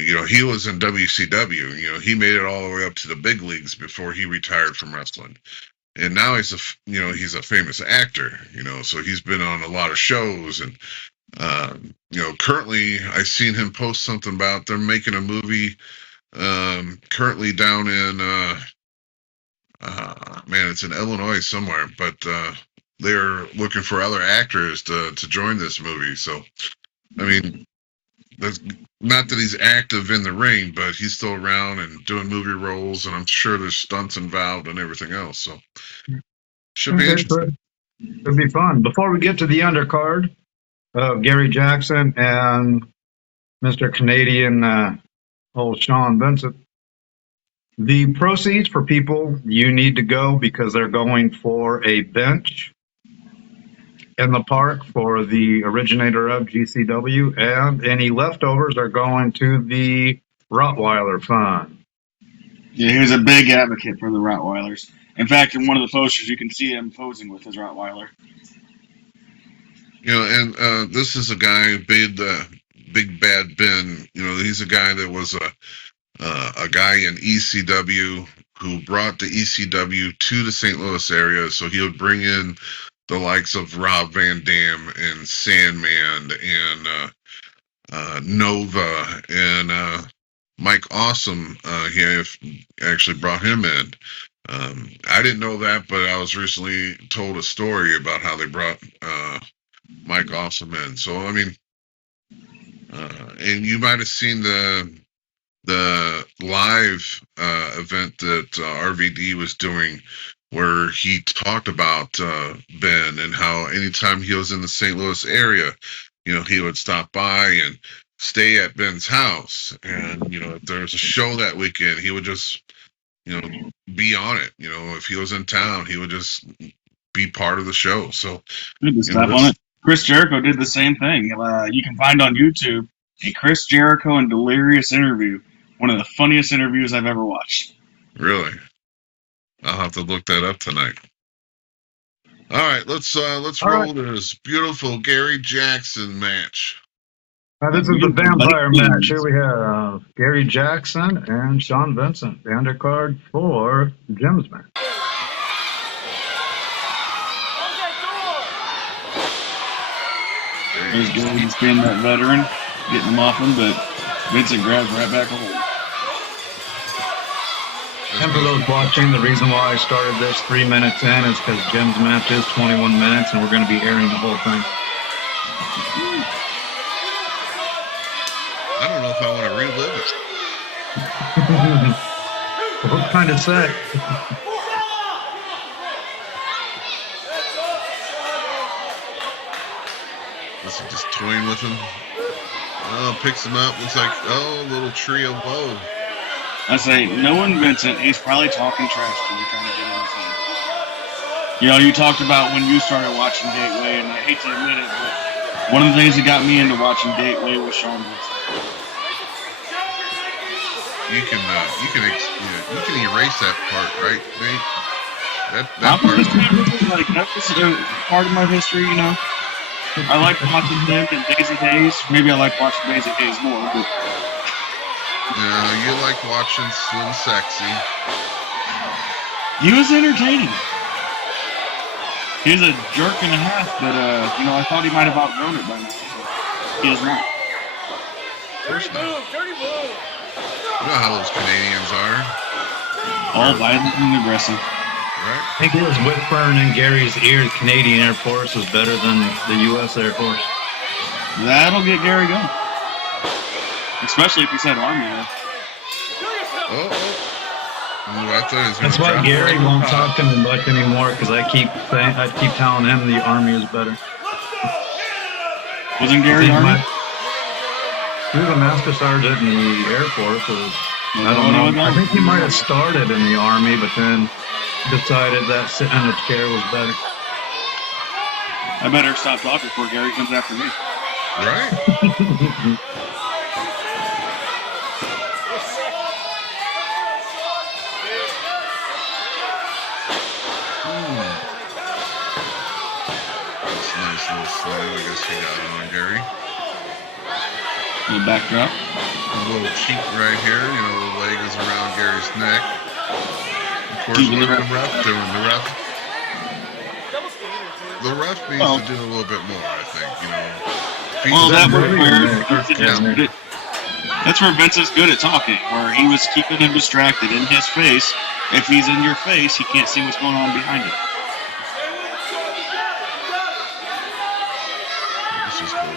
you know, he was in WCW. You know, he made it all the way up to the big leagues before he retired from wrestling. And now he's you know, he's a famous actor. You know, so he's been on a lot of shows, and you know, currently I seen him post something about they're making a movie currently down in man, it's in Illinois somewhere, but they're looking for other actors to join this movie. So I mean, that's not that he's active in the ring, but he's still around and doing movie roles, and I'm sure there's stunts involved and everything else. So should be Okay, interesting. it'll be fun. Before we get to the undercard of Gary Jackson and Mr. Canadian old Sean Vincent, the proceeds for people, you need to go because they're going for a bench in the park for the originator of GCW, and any leftovers are going to the Rottweiler Fund. Yeah, he was a big advocate for the Rottweilers. In fact, in one of the posters, you can see him posing with his Rottweiler. You know, and this is a guy who paid the Big Bad Ben. You know, he's a guy that was a guy in ECW who brought the ECW to the St. Louis area. So he would bring in the likes of Rob Van Dam and Sandman and Nova and Mike Awesome. He actually brought him in. I didn't know that, but I was recently told a story about how they brought Mike Awesome in. So I mean, and you might have seen the live event that RVD was doing, where he talked about Ben and how anytime he was in the St. Louis area, you know, he would stop by and stay at Ben's house. And, you know, if there was a show that weekend, he would just, you know, be on it. You know, if he was in town, he would just be part of the show. So, Good to stop on it. Chris Jericho did the same thing. You can find on YouTube a Chris Jericho and Delirious interview. One of the funniest interviews I've ever watched. Really? I'll have to look that up tonight. All right, let's roll this beautiful Gary Jackson match. This is the vampire match. Here we have Gary Jackson and Sean Vincent, the undercard for Jim's match. There's Gary just being that veteran, getting him off him, but Vincent grabs right back on. And for those watching, the reason why I started this 3 minutes in is because Jim's match is 21 minutes, and we're going to be airing the whole thing. I don't know if I want to relive it. What kind of set? This is just toying with him. Oh, picks him up. Looks like, oh, little trio. Whoa. I say, knowing Vincent, he's probably talking trash to me, trying to get in his head. You know, you talked about when you started watching Gateway, and I hate to admit it, but one of the things that got me into watching Gateway was Sean Vincent. You can erase that part, right, Nate? That part. That's part of my history, you know. I like watching him and Daisy Hayes. Maybe I like watching Daisy Hayes more, but You like watching Slim Sexy. he was entertaining. He was a jerk and a half, but you know, I thought he might have outgrown it by now. He is not. Dirty move. You know how those Canadians are. All violent and aggressive. Right? I think it was whispering in Gary's ear the Canadian Air Force was better than the U.S. Air Force. That'll get Gary going. Especially if he said Army there. Oh. Ooh, I thought he was gonna That's why drop Gary it. won't talk to me much anymore, because I keep telling him the Army is better. Wasn't Gary Army? He was a master sergeant in the Air Force. I don't know. I think he might have started in the Army, but then decided that sitting in the chair was better. I better stop talking before Gary comes after me. Right? That's a nice little slam, I guess he got on Gary. Little backdrop. A little cheek right here, you know, the leg is around Gary's neck. Of course, what is the ref doing? The ref needs to do a little bit more, I think, you know. Well, that's where Vince is good at talking, where he was keeping him distracted in his face. If he's in your face, he can't see what's going on behind it. This is cool.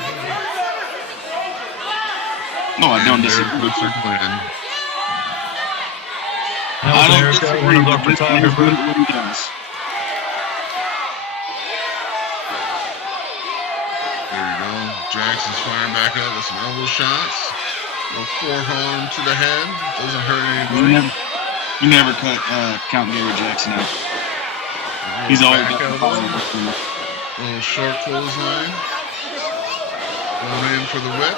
No, I don't Their disagree. boots are clean. I don't disagree with Vince is good at what he does. There you go. Jackson's firing back up with some elbow shots. A forearm to the head. Doesn't hurt anybody. You never count Gary Jackson out. He's always got the positive. Little short clothesline. Going in for the whip.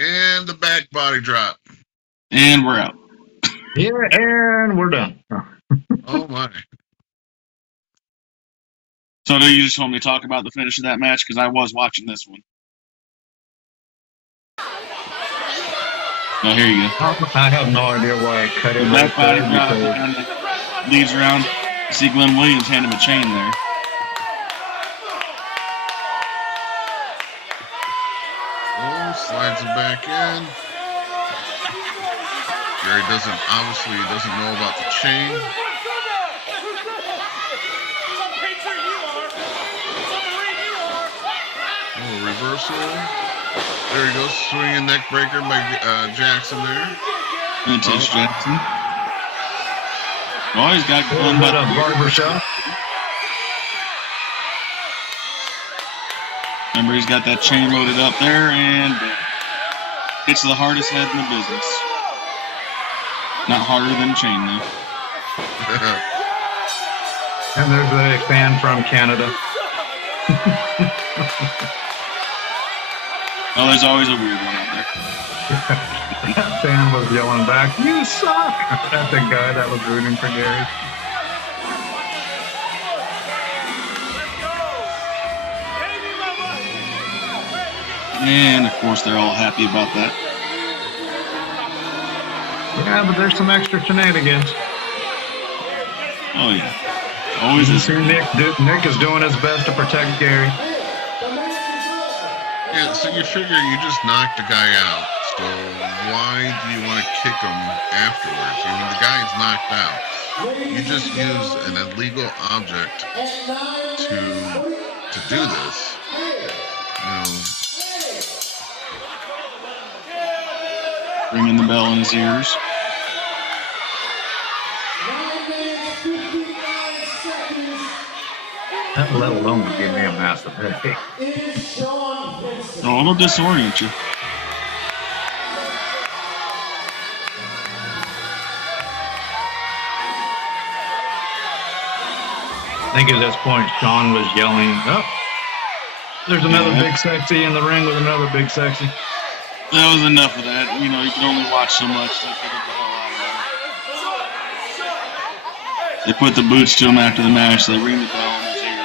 And the back body drop. And we're out. Yeah, and we're done. Oh my. So do you just want me to talk about the finish of that match? Because I was watching this one. Oh, here you go. I have no idea why I cut it. Back body right drop, there and leads around. See Glenn Williams hand him a chain there. Oh, slides him back in. Gary doesn't know about the chain. Oh, reversal. There he goes, swinging neck breaker by Jackson there. Vintage Jackson. Oh, he's got Glenn But by a barbershop. Remember, he's got that chain loaded up there, and hits the hardest head in the business. Not harder than a chain, though. And there's a fan from Canada. Oh, there's always a weird one out there. That fan was yelling back, "You suck!" at the guy that was rooting for Gary. And, of course, they're all happy about that. Yeah, but there's some extra shenanigans. Oh, yeah. Always You is. see Nick is doing his best to protect Gary. Yeah, so you figure you just knocked the guy out. So need do you want to kick him afterwards? I mean, the guy's knocked out. You just use an illegal object to do this. You know. Ringing the bell in his ears. That let alone would give me a massive headache. Oh, it'll disorient you. I think at this point, Sean was yelling, oh, there's another big sexy in the ring with another big sexy. That was enough of that. You know, you can only watch so much. They put the hell out of it. They put the boots to him after the match. They ring the bell in his ear.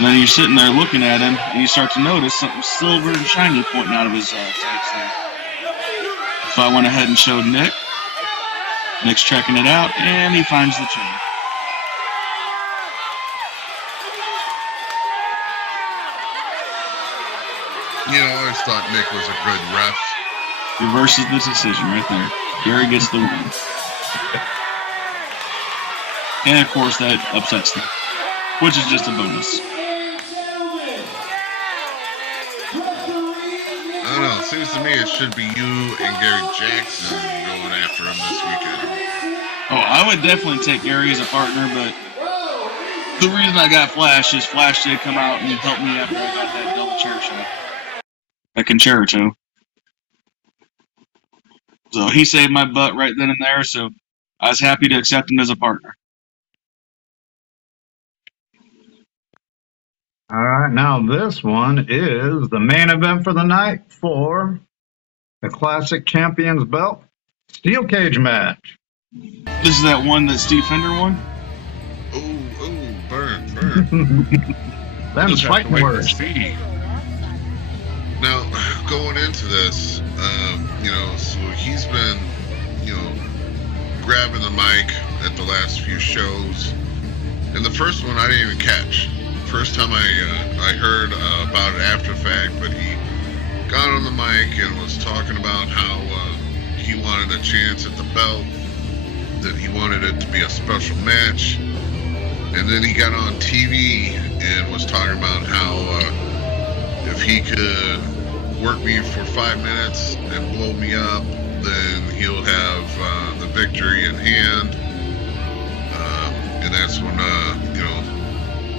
And then you're sitting there looking at him, and you start to notice something silver and shiny pointing out of his tags there. So I went ahead and showed Nick. Nick's checking it out, and he finds the chain. You know, I always thought Nick was a good ref. Reverses the decision right there. Gary gets the win. And of course that upsets them, which is just a bonus. I don't know. It seems to me it should be you and Gary Jackson going after him this weekend. Oh, I would definitely take Gary as a partner, but the reason I got Flash is Flash did come out and help me after I got that double chair shot. That concerto. So he saved my butt right then and there, so I was happy to accept him as a partner. All right, now this one is the main event for the night for the Classic Champions belt steel cage match. This is that one that Steve Fender won? Ooh, burn. Them's fighting words. Now, going into this, so he's been, grabbing the mic at the last few shows. And the first one I didn't even catch. First time I heard about it after the fact, but he got on the mic and was talking about how he wanted a chance at the belt, that he wanted it to be a special match. And then he got on TV and was talking about how if he could work me for 5 minutes and blow me up, then he'll have the victory in hand. And that's when,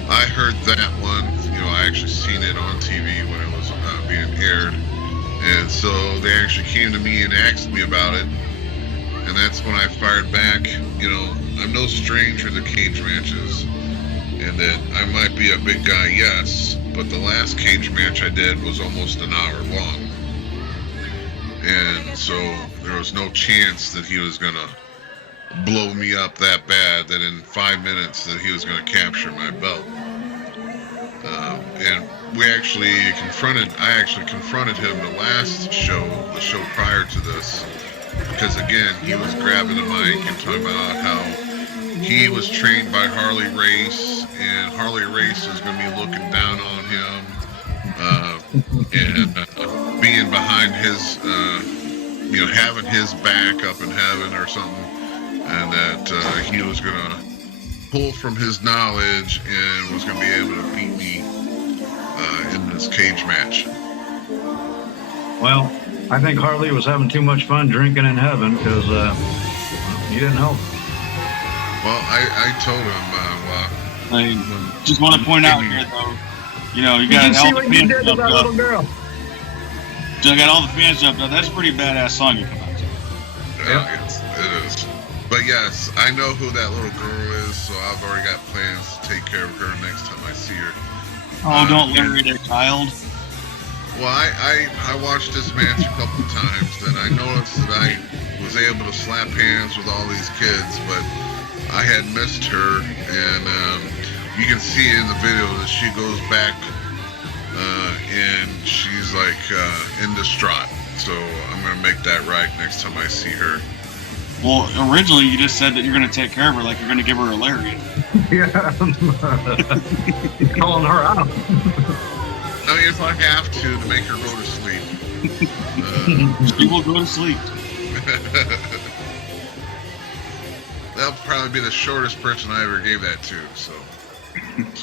I heard that one. I actually seen it on TV when it was being aired. And so they actually came to me and asked me about it. And that's when I fired back. I'm no stranger to cage matches. And that I might be a big guy, yes, but the last cage match I did was almost an hour long. And so there was no chance that he was going to blow me up that bad that in 5 minutes that he was going to capture my belt. And I actually confronted him the last show, the show prior to this, because again, he was grabbing the mic and talking about how he was trained by Harley Race, and Harley Race is going to be looking down on him and being behind his, having his back up in heaven or something, and that he was going to pull from his knowledge and was going to be able to beat me in this cage match. Well, I think Harley was having too much fun drinking in heaven because he didn't help. Well, I told him. I just want to point out here, though, you got all the fans jumped up. Little girl. You got all the fans jumped up. That's a pretty badass song you come out to. Yeah, it is. But yes, I know who that little girl is, so I've already got plans to take care of her next time I see her. Oh, don't worry, their child. Well, I watched this match a couple times, and I noticed that I was able to slap hands with all these kids, but I had missed her, and you can see in the video that she goes back, and she's like in distraught. So I'm gonna make that right next time I see her. Well, originally you just said that you're gonna take care of her, like you're gonna give her a lariat. Yeah, calling her out. I mean, if I have to make her go to sleep. She will go to sleep. That'll probably be the shortest person I ever gave that to. So.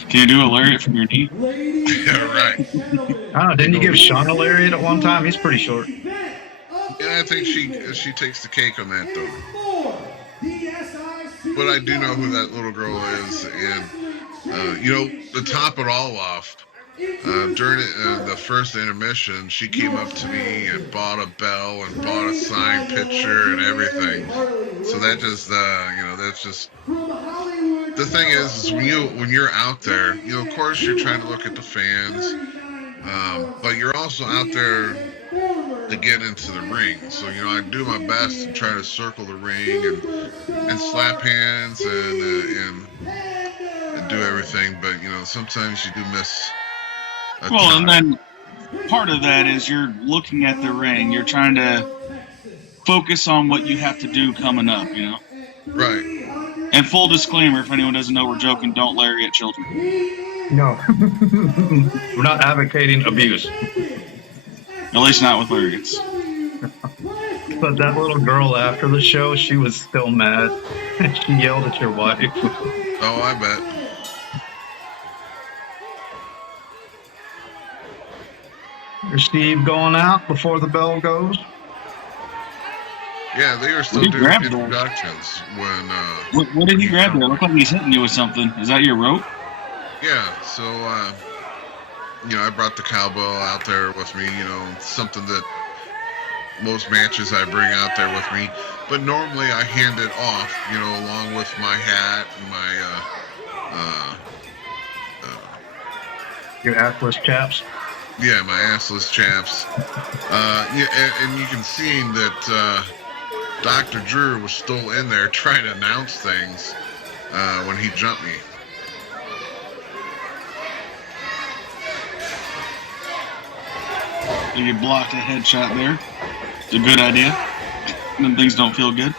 Can you do a lariat from your knee? Yeah, right. Oh, didn't you give Sean a lariat at one time? He's pretty short. Yeah, I think she takes the cake on that though. But I do know who that little girl is, and to top it all off, during the first intermission, she came up to me and bought a bell and bought a signed picture and everything. So that just, that's just. The thing is when you're out there, of course you're trying to look at the fans, but you're also out there to get into the ring. So I do my best to try to circle the ring and slap hands and do everything. But sometimes you do miss. Well, and then part of that is you're looking at the ring. You're trying to focus on what you have to do coming up. Right. And full disclaimer, if anyone doesn't know, we're joking. Don't lariat children. No. We're not advocating abuse. At least not with lariats. But that little girl after the show, she was still mad. She yelled at your wife. Oh, I bet. Is Steve going out before the bell goes? Yeah, they were still doing introductions when. What did he grab there? Look like he's hitting you with something. Is that your rope? Yeah. So, I brought the cowbell out there with me. Something that most matches I bring out there with me. But normally I hand it off. Along with my hat and my. Your assless chaps. Yeah, my assless chaps. And you can see that. Dr. Drew was still in there trying to announce things when he jumped me. You blocked a headshot there. It's a good idea. Then things don't feel good.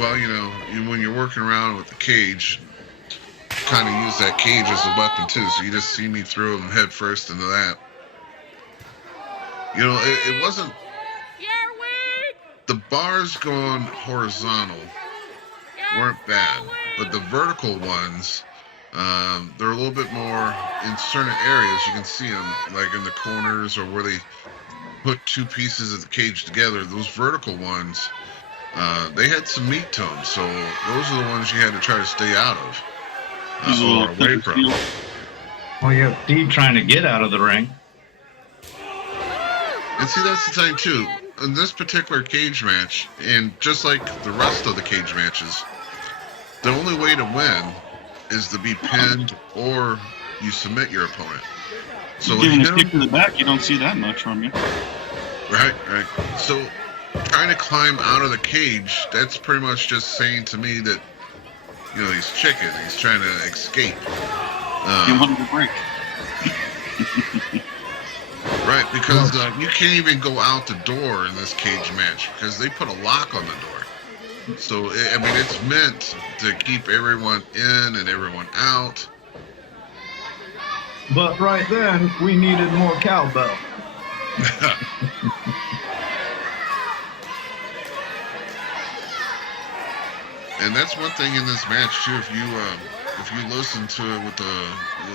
Well, when you're working around with the cage, kind of use that cage as a weapon too. So you just see me throw them head first into that. It wasn't. The bars going horizontal weren't bad, but the vertical ones, they're a little bit more in certain areas. You can see them, like in the corners or where they put two pieces of the cage together. Those vertical ones, they had some meat to them, so those are the ones you had to try to stay out of or away from. Well, you have Steve trying to get out of the ring. And see, that's the thing too. In this particular cage match, and just like the rest of the cage matches, the only way to win is to be pinned or you submit your opponent. So giving a kick to the back, you don't see that much from you. Right. So trying to climb out of the cage, that's pretty much just saying to me that he's chicken. He's trying to escape. He wanted to break. Right, because you can't even go out the door in this cage match because they put a lock on the door. So, it's meant to keep everyone in and everyone out. But right then, we needed more cowbell. And that's one thing in this match too. If you listen to it with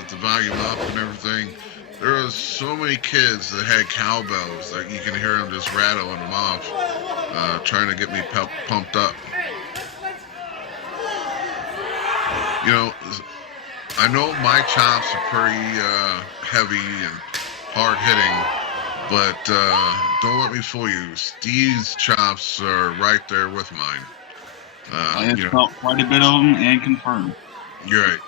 the volume up and everything, there are so many kids that had cowbells that you can hear them just rattling them off, trying to get me pumped up. I know my chops are pretty heavy and hard hitting, but don't let me fool you. Steve's chops are right there with mine. I have felt quite a bit of them and confirmed. You're right.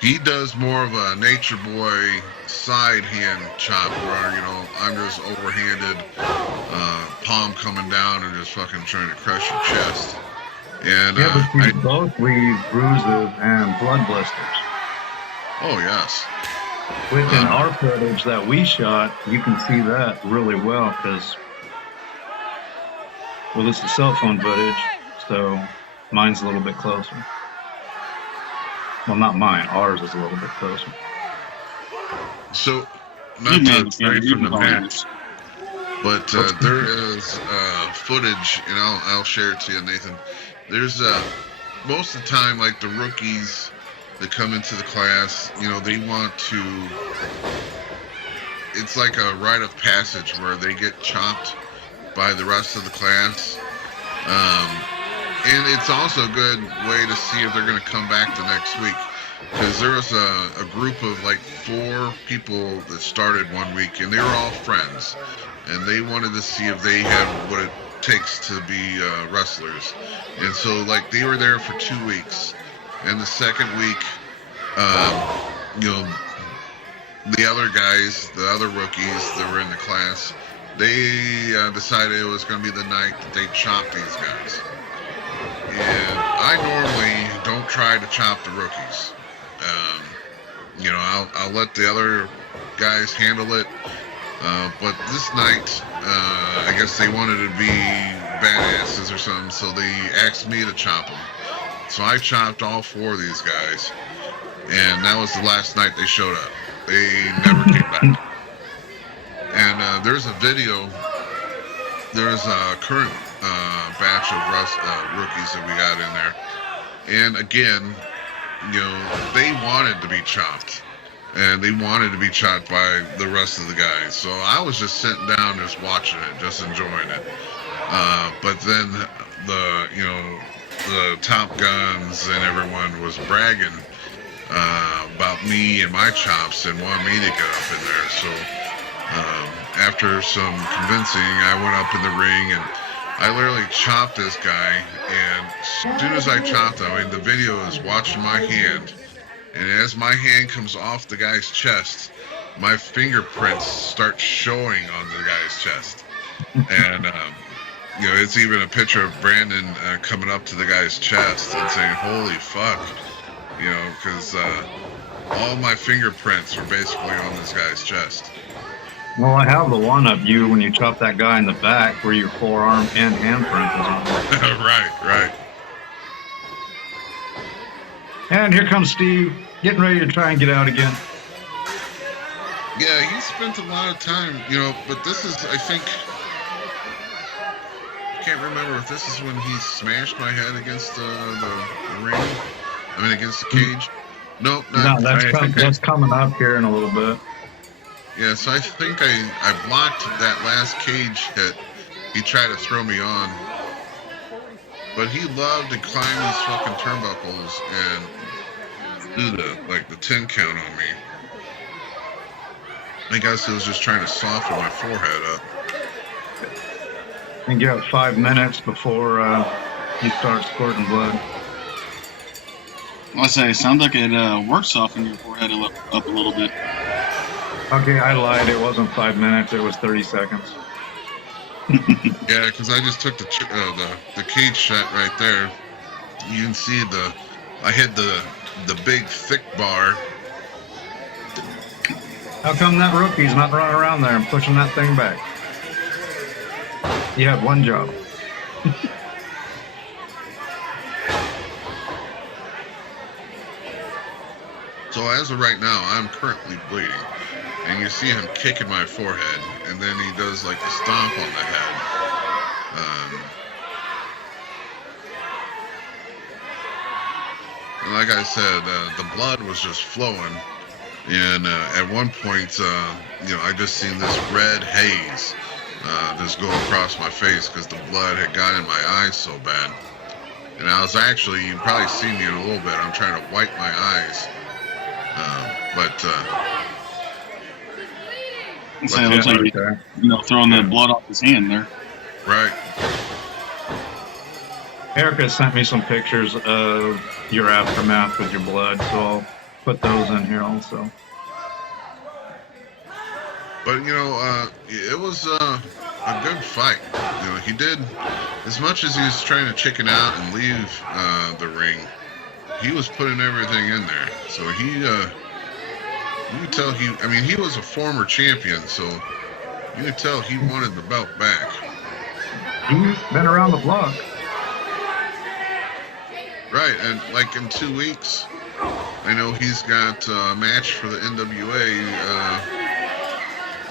He does more of a nature boy side hand chop where, I'm just overhanded, palm coming down and just fucking trying to crush your chest. And but you both leave bruises and blood blisters. Oh, yes. Within our footage that we shot, you can see that really well because, this is cell phone footage, so mine's a little bit closer. Well, not mine. Ours is a little bit closer. So, not You to man, stray you from the can call match, it. but there is footage, and I'll share it to you, Nathan. There's most of the time, like the rookies that come into the class, they want to. It's like a rite of passage where they get chopped by the rest of the class. And it's also a good way to see if they're going to come back the next week. Because there was a group of like 4 people that started one week, and they were all friends. And they wanted to see if they had what it takes to be wrestlers. And so, like, they were there for 2 weeks. And the second week, you know, the other guys, the other rookies that were in the class, they decided it was going to be the night that they chopped these guys. And I normally don't try to chop the rookies. I'll let the other guys handle it. But this night, I guess they wanted to be badasses or something, so they asked me to chop them. So I chopped all 4 of these guys, and that was the last night they showed up. They never came back. And there's a video. There's a current batch of rookies that we got in there. And again, they wanted to be chopped. And they wanted to be chopped by the rest of the guys. So I was just sitting down, just watching it, just enjoying it. But then the Top Guns and everyone was bragging about me and my chops and wanted me to get up in there. So after some convincing, I went up in the ring and I literally chopped this guy. And as soon as I chopped him, the video is watching my hand. And as my hand comes off the guy's chest, my fingerprints start showing on the guy's chest. And, it's even a picture of Brandon coming up to the guy's chest and saying, "Holy fuck," because all my fingerprints were basically on this guy's chest. Well, I have the one of you when you chop that guy in the back where your forearm and handprint is on. Right. And here comes Steve, getting ready to try and get out again. Yeah, he spent a lot of time, but this is, I think, I can't remember if this is when he smashed my head against the ring. Against the cage. Nope, not. No, that's coming up here in a little bit. Yeah, so I think I blocked that last cage hit. He tried to throw me on. But he loved to climb these fucking turnbuckles and do the 10 count on me. I guess he was just trying to soften my forehead up. And you have 5 minutes before you start squirting blood. I say, it sounds like it works softening your forehead up a little bit. Okay, I lied. It wasn't 5 minutes. It was 30 seconds. Yeah, because I just took the cage shot right there. You can see I hit the big thick bar. How come that rookie's not running around there and pushing that thing back? You have one job. So as of right now, I'm currently bleeding. And you see him kicking my forehead, and then he does like a stomp on the head. And like I said, the blood was just flowing. And at one point, I just seen this red haze just go across my face because the blood had got in my eyes so bad. And I was actually, you can probably see me in a little bit, I'm trying to wipe my eyes. It looks like throwing the blood off his hand there. Right. Erica sent me some pictures of your aftermath with your blood, so I'll put those in here also. But, it was a good fight. He did, as much as he was trying to chicken out and leave the ring, he was putting everything in there. So you could tell he was a former champion, so you could tell he wanted the belt back. He's been around the block. Right, and like in 2 weeks, I know he's got a match for the NWA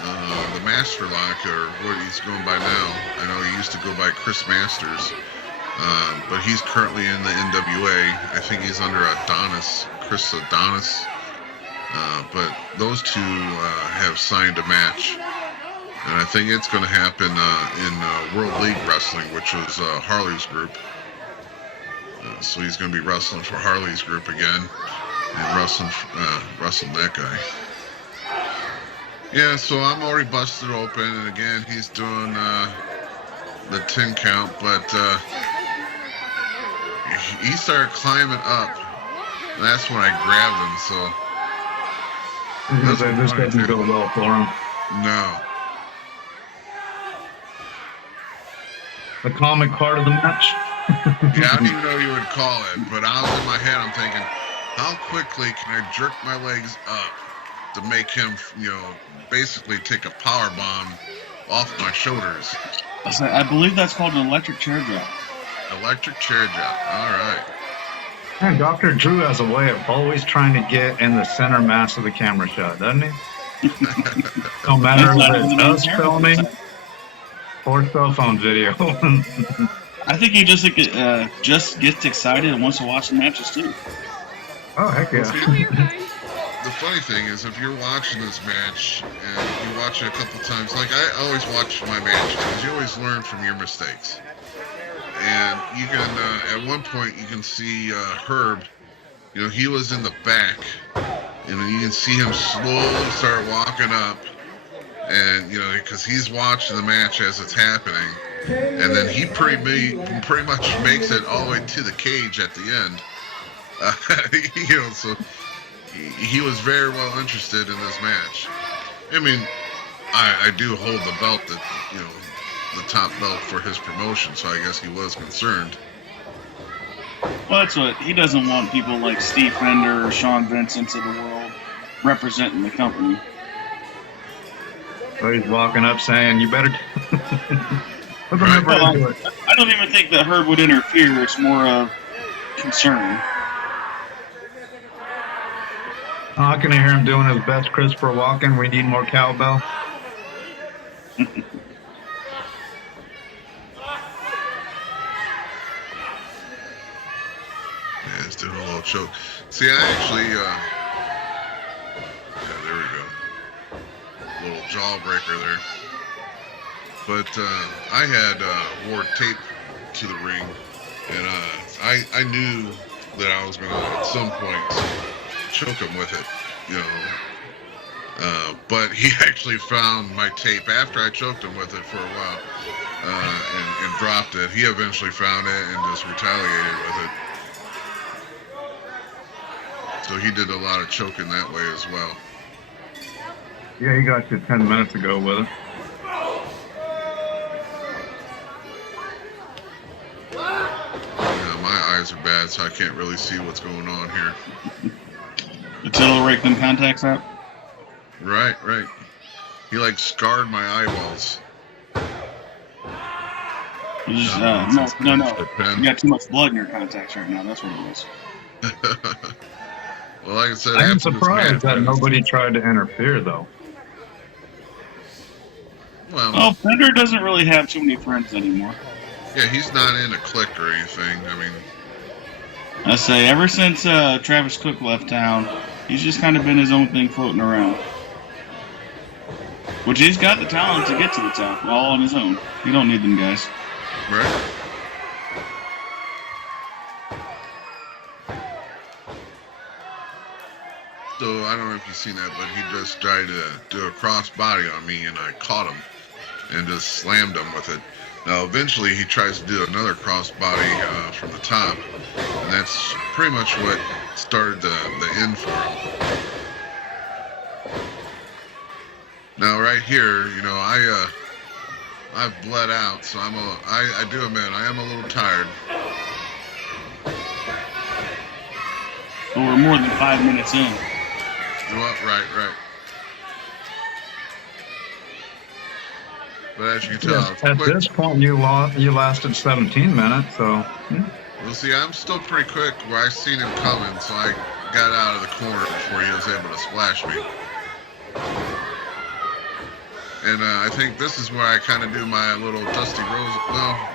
the Master Lock, or what he's going by now. I know he used to go by Chris Masters, but he's currently in the NWA. I think he's under Chris Adonis. But those two have signed a match. And I think it's going to happen in World League Wrestling, which was Harley's group. So he's going to be wrestling for Harley's group again and wrestling that guy. Yeah, so I'm already busted open, and again, he's doing the 10 count, but he started climbing up, and that's when I grabbed him, so... This doesn't go well for him. No. The comic part of the match? Yeah, I don't even know what you would call it, but I was in my head, I'm thinking, how quickly can I jerk my legs up to make him, basically take a power bomb off my shoulders? I believe that's called an electric chair drop. Electric chair drop. All right. And Dr. Drew has a way of always trying to get in the center mass of the camera shot, doesn't he? No matter if it's us filming or cell phone video. I think he just gets excited and wants to watch the matches too. Oh, heck yeah. The funny thing is, if you're watching this match and you watch it a couple times, like I always watch my matches, because you always learn from your mistakes. And you can, at one point, you can see Herb. He was in the back, and you can see him slowly start walking up, and because he's watching the match as it's happening, and then he pretty much makes it all the way to the cage at the end. So he was very well interested in this match. I mean, I do hold the belt that the top belt for his promotion, so I guess he was concerned. Well, that's what he doesn't want people like Steve Fender or Sean Vincent of the world representing the company. So he's walking up saying, "You better." I don't even think that Herb would interfere. It's more of concern. I can hear him doing his best Christopher Walken. We need more cowbell. Yeah, he's doing a little choke. See, I actually, there we go. Little jawbreaker there. But I had wore tape to the ring, and I knew that I was going to, at some point, choke him with it, but he actually found my tape after I choked him with it for a while, and dropped it. He eventually found it and just retaliated with it. So he did a lot of choking that way as well. Yeah, he got you 10 minutes ago with it. Yeah, my eyes are bad, so I can't really see what's going on here. Until rake them contacts out? Right. He scarred my eyeballs. You just, no. You got too much blood in your contacts right now. That's what it is. Well, like I said, I'm surprised that nobody tried to interfere, though. Well, Fender doesn't really have too many friends anymore. Yeah, he's not in a clique or anything. I mean, I say, ever since Travis Cook left town, he's just kind of been his own thing floating around. Which he's got the talent to get to the top, all on his own. You don't need them guys. Right. So, I don't know if you've seen that, but he just tried to do a cross body on me, and I caught him and just slammed him with it. Now, eventually, he tries to do another cross body from the top, and that's pretty much what started the end for him. Now, right here, I've bled out, so I do admit I am a little tired. But we're more than 5 minutes in. Right. But as you can tell, at this point, you lasted 17 minutes, so... Well, see, I'm still pretty quick where I seen him coming, so I got out of the corner before he was able to splash me. And I think this is where I kind of do my little Dusty Rose. Well,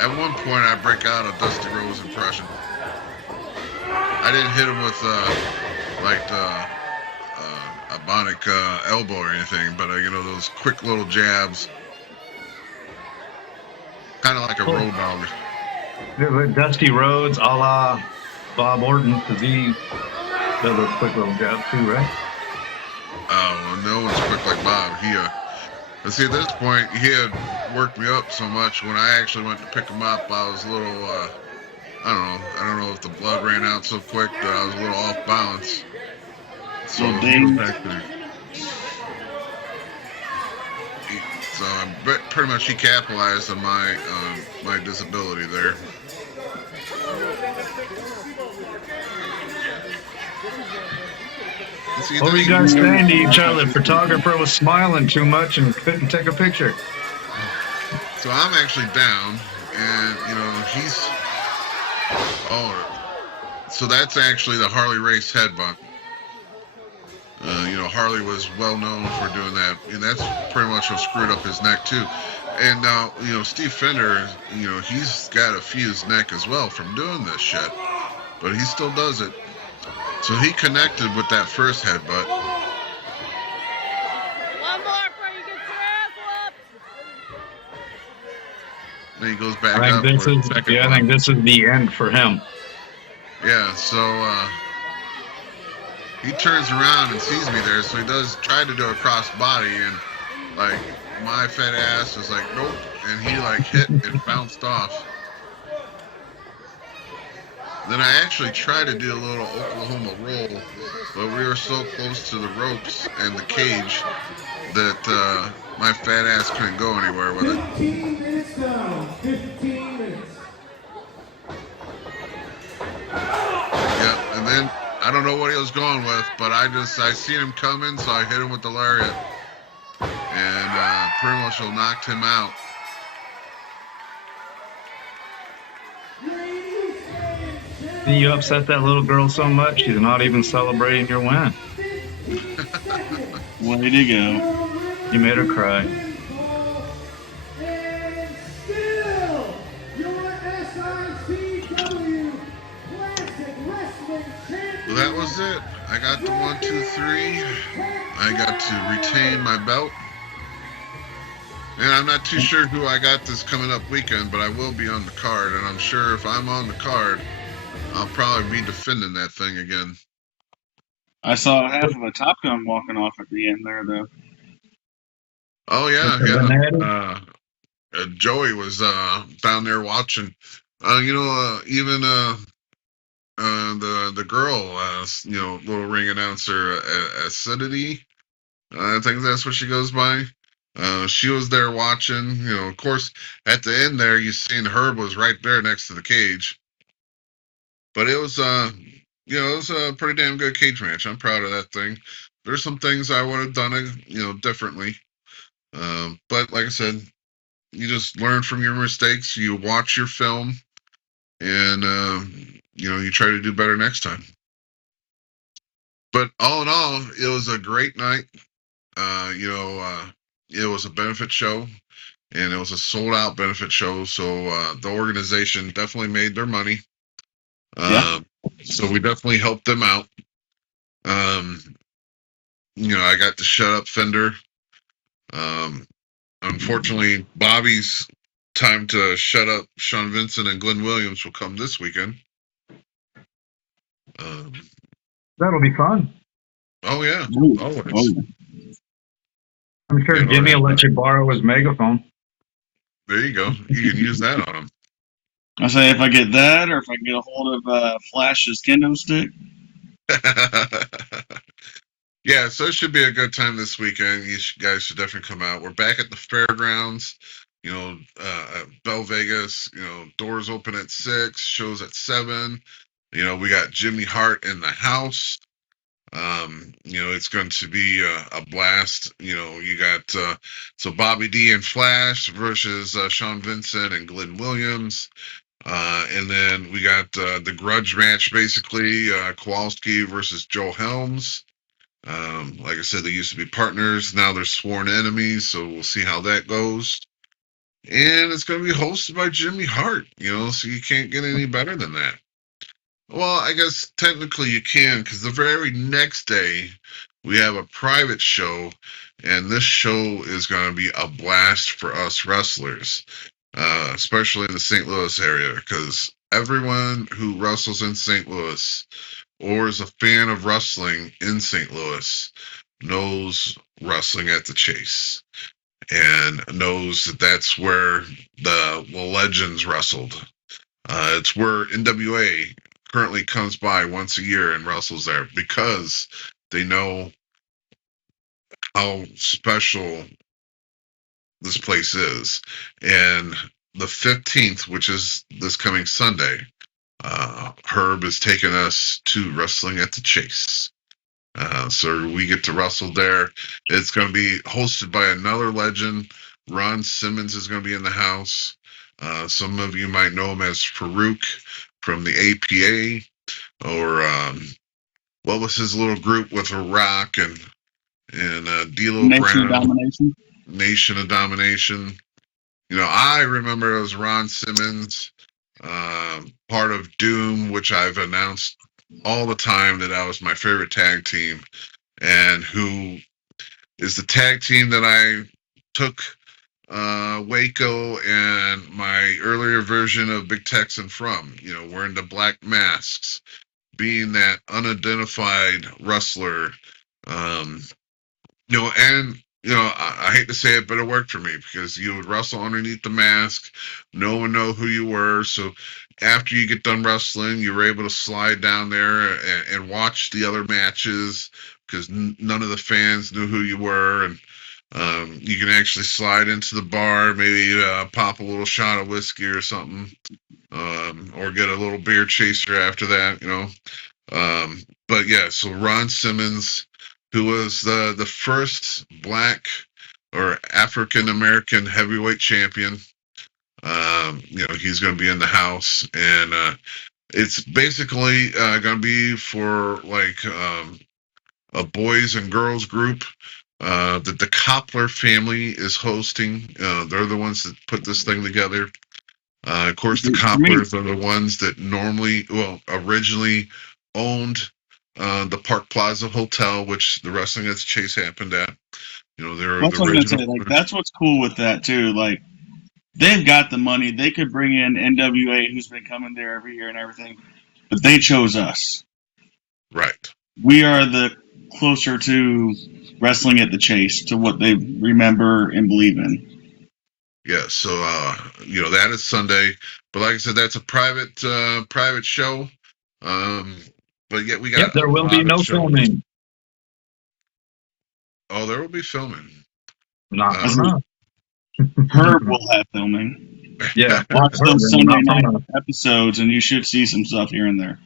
at one point I break out a Dusty Rose impression. I didn't hit him with like the a bionic elbow or anything, but those quick little jabs, kind of like a road dog. Dusty Rhodes, a la Bob Orton, because he does those quick little jabs too, right? Well, no one's quick like Bob. But see, at this point, he had worked me up so much. When I actually went to pick him up, I was a little, I don't know if the blood ran out so quick that I was a little off balance. So pretty much he capitalized on my disability there. What were you guys saying to each other? The photographer was smiling too much and couldn't take a picture. So I'm actually down, and he's. So that's actually the Harley Race headbutt. Harley was well known for doing that, and that's pretty much what screwed up his neck too. And now, Steve Fender, he's got a fused neck as well from doing this shit, but he still does it. So he connected with that first headbutt. One more before you get your ass whooped. Then he goes back up. I think this is the end for him. Yeah, so he turns around and sees me there, so he does try to do a cross body, and like my fat ass was like, nope, and he like hit and bounced off. Then I actually tried to do a little Oklahoma roll, but we were so close to the ropes and the cage that my fat ass couldn't go anywhere with it. 15 minutes down. 15 minutes. Yeah, and then I don't know what he was going with, but I seen him coming, so I hit him with the lariat, and pretty much knocked him out. You upset that little girl so much, she's not even celebrating your win. Way to go. You made her cry. And still, your SICW Classic Wrestling Champion. Well, that was it. I got the 1, 2, 3. I got to retain my belt. And I'm not too sure who I got this coming up weekend, but I will be on the card. And I'm sure if I'm on the card, I'll probably be defending that thing again. I saw half of a Top Gun walking off at the end there, though. Oh, yeah. Joey was down there watching. Even the girl, little ring announcer, Acidity, I think that's what she goes by. She was there watching. Of course, at the end there, you seen Herb was right there next to the cage. But it was, it was a pretty damn good cage match. I'm proud of that thing. There's some things I would have done, differently. But like I said, you just learn from your mistakes. You watch your film, and you try to do better next time. But all in all, it was a great night. It was a benefit show, and it was a sold-out benefit show. So the organization definitely made their money. So we definitely helped them out. I got to shut up Fender. Unfortunately, Bobby's time to shut up Sean Vincent and Glenn Williams will come this weekend. That'll be fun. Oh, yeah. Always. Oh. I'm sure Jimmy will let you borrow his megaphone. There you go. You can use that on him. I say if I get that, or if I can get a hold of Flash's kendo stick. Yeah, so it should be a good time this weekend. You guys should definitely come out. We're back at the fairgrounds, at Bell Vegas. Doors open at 6, shows at 7. We got Jimmy Hart in the house. It's going to be a blast. You got so Bobby D and Flash versus Sean Vincent and Glenn Williams. And then we got the grudge match, basically, Kowalski versus Joe Helms. Like I said, they used to be partners. Now they're sworn enemies. So we'll see how that goes. And it's going to be hosted by Jimmy Hart, so you can't get any better than that. Well, I guess technically you can, because the very next day we have a private show, and this show is going to be a blast for us wrestlers, especially in the St. Louis area, because everyone who wrestles in St. Louis or is a fan of wrestling in St. Louis knows Wrestling at the Chase and knows that that's where the legends wrestled. It's where NWA currently comes by once a year and wrestles there because they know how special this place is. And the 15th, which is this coming Sunday, Herb is taking us to Wrestling at the Chase. So we get to wrestle there. It's going to be hosted by another legend. Ron Simmons is going to be in the house. Some of you might know him as Farouk from the APA, or what was his little group with a Rock and D'Lo Nation of Brown, Domination. Nation of Domination. I remember it was Ron Simmons, part of Doom, which I've announced all the time that was my favorite tag team, and who is the tag team that I took Waco and my earlier version of Big Texan from, wearing the black masks, being that unidentified wrestler, and I hate to say it, but it worked for me because you would wrestle underneath the mask. No one know who you were. So after you get done wrestling, you were able to slide down there and watch the other matches because none of the fans knew who you were. And you can actually slide into the bar, maybe pop a little shot of whiskey or something, or get a little beer chaser after that, But yeah, so Ron Simmons, who was the first black or African American heavyweight champion, he's going to be in the house, and it's basically going to be for like a boys and girls group that the Koppler family is hosting. They're the ones that put this thing together. Of course, the Copplers are the ones that originally owned the Park Plaza Hotel, which the Wrestling at the Chase happened at. They're That's the what I was gonna original. say. Like, that's what's cool with that too. Like, they've got the money. They could bring in NWA, who's been coming there every year and everything, but they chose us. Right. We are the closer to Wrestling at the Chase, to what they remember and believe in. Yeah. So that is Sunday, but like I said, that's a private show. But yet we got Yep, there will be no filming. Oh, there will be filming. Not That's enough. Herb will have filming. Yeah. Watch those Herb, Sunday not night enough. episodes, and you should see some stuff here and there.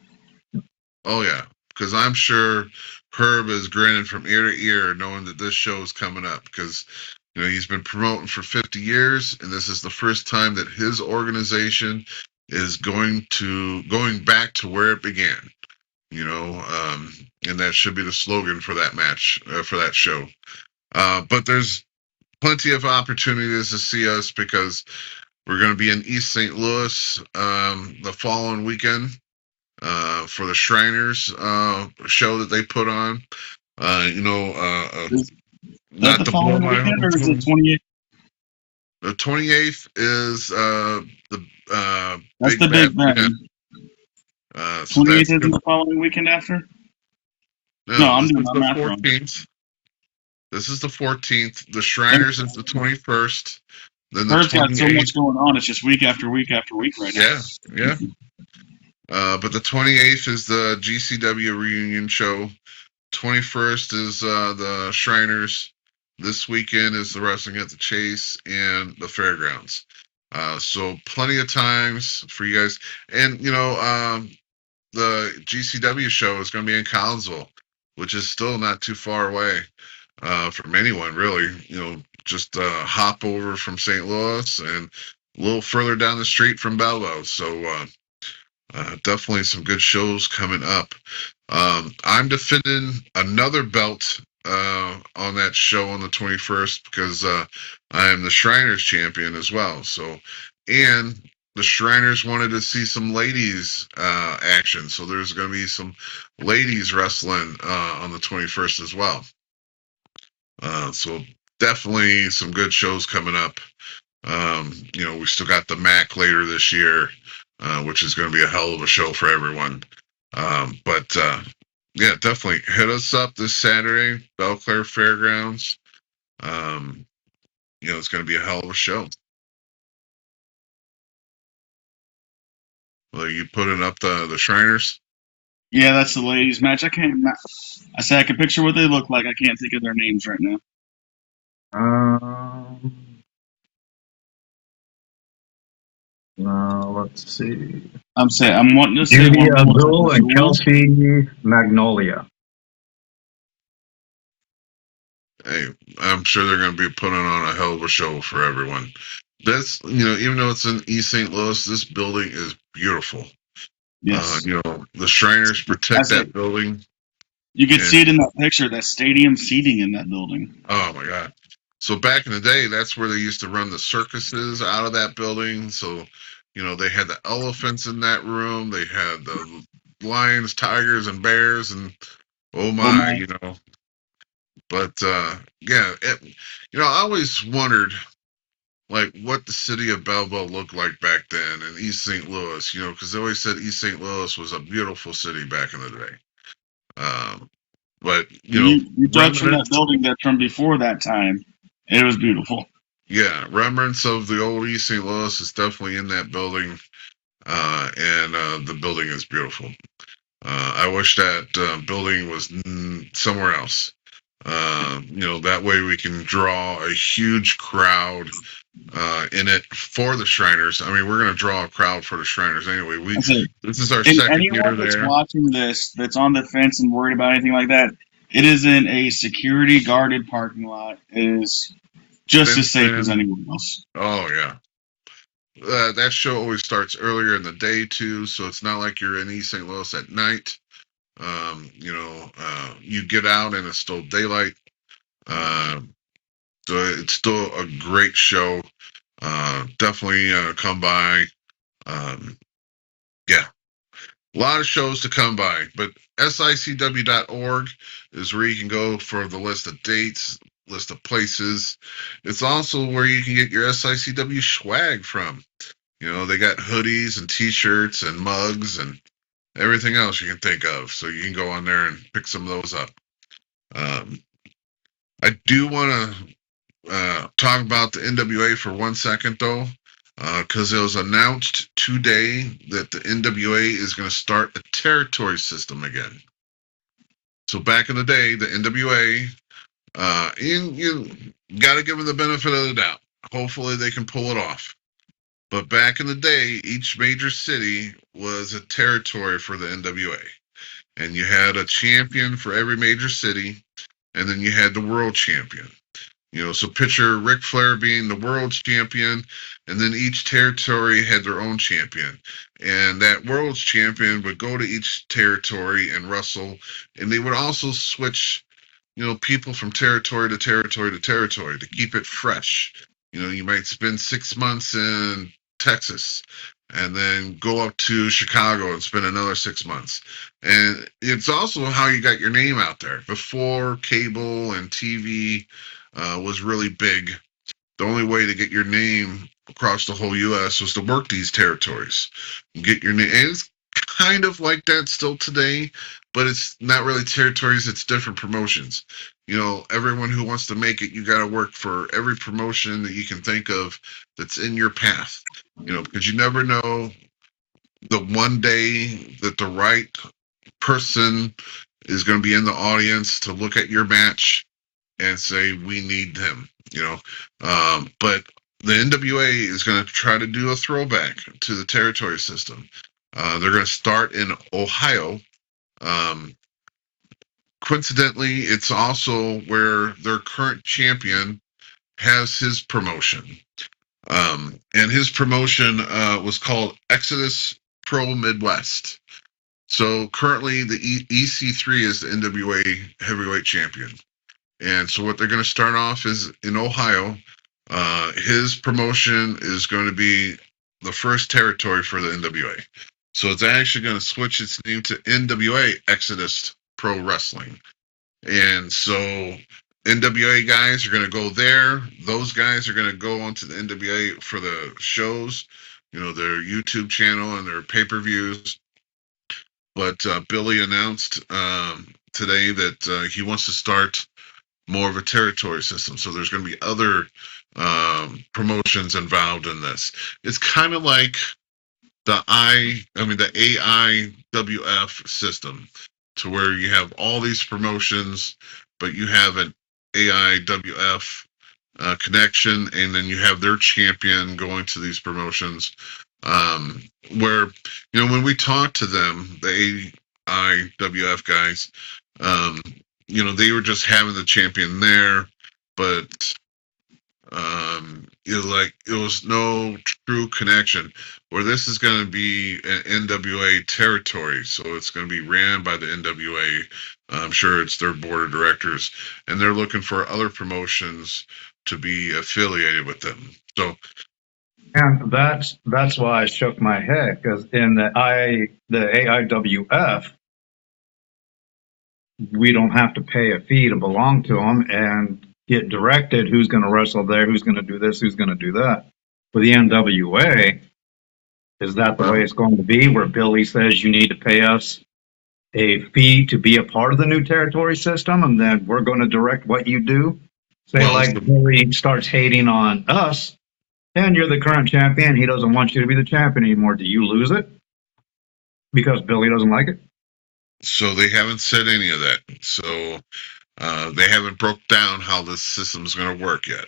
Oh yeah, because I'm sure Herb is grinning from ear to ear, knowing that this show is coming up. Because he's been promoting for 50 years, and this is the first time that his organization is going back to where it began. And that should be the slogan for that match, for that show. But there's plenty of opportunities to see us because we're going to be in East St. Louis the following weekend for the Shriners show that they put on. Is Not that the to blow following my weekend, own or is it horn. 28th? The 28th is the That's Big the Big Bad Ben. Ben. So 28th that's isn't the following weekend after? no, No, I'm this doing is my the math wrong. 14th. This is the 14th. The Shriners is the 21st. Then the Herb's got so 28th. much going on. It's just week after week after week right now. Yeah. But the 28th is the GCW reunion show. 21st is the Shriners. This weekend is the Wrestling at the Chase and the Fairgrounds. So plenty of times for you guys. And, the GCW show is going to be in Collinsville, which is still not too far away from anyone, really. Just hop over from St. Louis and a little further down the street from Belleville. So definitely some good shows coming up. I'm defending another belt on that show on the 21st because I am the Shriners champion as well. So, and the Shriners wanted to see some ladies action, so there's going to be some ladies wrestling on the 21st as well. So definitely some good shows coming up. We still got the MAC later this year, which is going to be a hell of a show for everyone. But yeah, definitely hit us up this Saturday, Belclair Fairgrounds. It's going to be a hell of a show. Well, you putting up the Shriners? Yeah, that's the ladies' match. I can't. I say I can picture what they look like. I can't think of their names right now. Let's see. I'm wanting to say Judy one of them looks Abdul like and Jules. Kelsey Magnolia. Hey, I'm sure they're going to be putting on a hell of a show for everyone. That's even though it's in East St. Louis, this building is beautiful. Yes. The Shriners protect That's it. that building. You could And- see it in that picture, that stadium seating in that building. Oh my God. So back in the day, that's where they used to run the circuses out of that building. So, they had the elephants in that room. They had the lions, tigers, and bears, and oh my. But yeah, I always wondered like what the city of Belleville looked like back then in East St. Louis. Because they always said East St. Louis was a beautiful city back in the day. But You judge from that remnants, building that's from before that time. It was beautiful. yeah, remnants of the old East St. Louis is definitely in that building, and the building is beautiful. I wish that building was somewhere else. That way we can draw a huge crowd in it for the Shriners. I mean, we're going to draw a crowd for the Shriners anyway. This is our And second year anyone that's there. watching this, that's on the fence and worried about anything like that, it is in a security guarded parking lot. It is just as safe as anyone else. Oh yeah. That show always starts earlier in the day too, so it's not like you're in East St. Louis at night. You get out and it's still daylight. So it's still a great show. Definitely come by. Yeah, a lot of shows to come by, but SICW.org is where you can go for the list of dates, list of places. It's also where you can get your SICW swag from. They got hoodies and t-shirts and mugs and everything else you can think of. So you can go on there and pick some of those up. I do want to talk about the NWA for 1 second, though, because it was announced today that the NWA is going to start a territory system again. So back in the day, the NWA, you got to give them the benefit of the doubt. Hopefully they can pull it off. But back in the day, each major city was a territory for the NWA. And you had a champion for every major city, and then you had the world champion. So picture Ric Flair being the world champion, and then each territory had their own champion. And that world champion would go to each territory and wrestle, and they would also switch, people from territory to territory to territory to keep it fresh. You might spend 6 months in Texas and then go up to Chicago and spend another 6 months. And it's also how you got your name out there. Before cable and TV was really big, the only way to get your name across the whole U.S. was to work these territories and get your name. And it's kind of like that still today, but it's not really territories, it's different promotions. Everyone who wants to make it, you got to work for every promotion that you can think of that's in your path, because you never know the one day that the right person is going to be in the audience to look at your match and say, we need him, but the NWA is going to try to do a throwback to the territory system. They're going to start in Ohio. Coincidentally, it's also where their current champion has his promotion. And his promotion was called Exodus Pro Midwest. So currently, the EC3 is the NWA heavyweight champion. And so what they're going to start off is in Ohio. His promotion is going to be the first territory for the NWA. So it's actually going to switch its name to NWA Exodus Pro Wrestling. And so NWA guys are going to go there. Those guys are going to go onto the NWA for the shows, their YouTube channel and their pay-per-views. But Billy announced today that he wants to start more of a territory system. So there's going to be other promotions involved in this. It's kind of like the AIWF system, to where you have all these promotions, but you have an AIWF connection, and then you have their champion going to these promotions. Where when we talk to them, the AIWF guys, they were just having the champion there, but it was no true connection. Where this is going to be an NWA territory, so it's going to be ran by the NWA. I'm sure it's their board of directors, and they're looking for other promotions to be affiliated with them. So, And that's why I shook my head, because in the AIWF, we don't have to pay a fee to belong to them and get directed who's going to wrestle there, who's going to do this, who's going to do that. For the NWA, is that the way it's going to be, where Billy says you need to pay us a fee to be a part of the new territory system, and then we're going to direct what you do? Say, Billy starts hating on us, and you're the current champion, he doesn't want you to be the champion anymore. Do you lose it because Billy doesn't like it? So they haven't said any of that. So they haven't broke down how this system is going to work yet.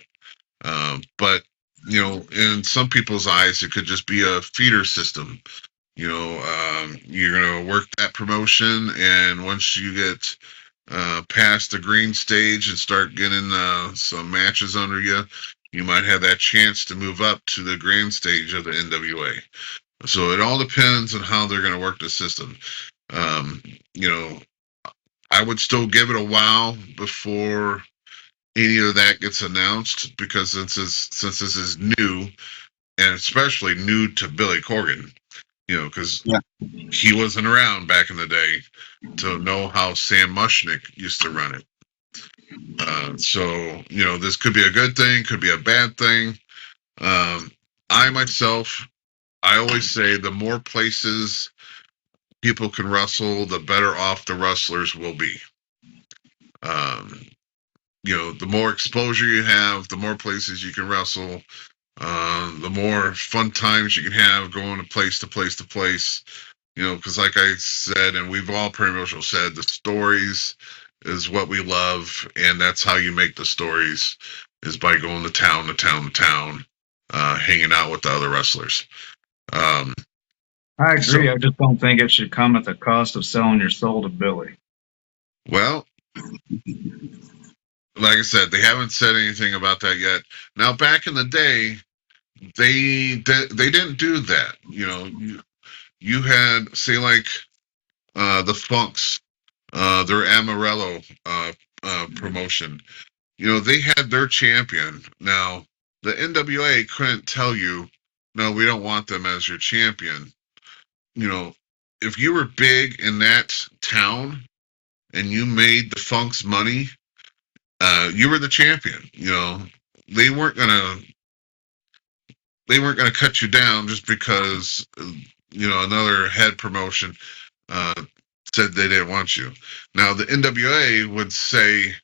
But in some people's eyes, it could just be a feeder system. You're going to work that promotion, and once you get past the green stage and start getting some matches under you, you might have that chance to move up to the grand stage of the NWA. So it all depends on how they're going to work the system. I would still give it a while before any of that gets announced, because since this is new, and especially new to Billy Corgan, because he wasn't around back in the day to know how Sam Mushnick used to run it. So this could be a good thing, could be a bad thing. I always say the more places people can wrestle, the better off the wrestlers will be. The more exposure you have, the more places you can wrestle, the more fun times you can have going to place to place to place. Because like I said, and we've all pretty much said, the stories is what we love, and that's how you make the stories, is by going to town to town to town, hanging out with the other wrestlers. I agree. I just don't think it should come at the cost of selling your soul to Billy. Well, like I said, they haven't said anything about that yet. Now, back in the day, they didn't do that. You had, say, like the Funks, their Amarillo promotion. They had their champion. Now, the NWA couldn't tell you, no, we don't want them as your champion. If you were big in that town and you made the Funks money, you were the champion. They weren't gonna cut you down just because another head promotion said they didn't want you. Now the NWA would say,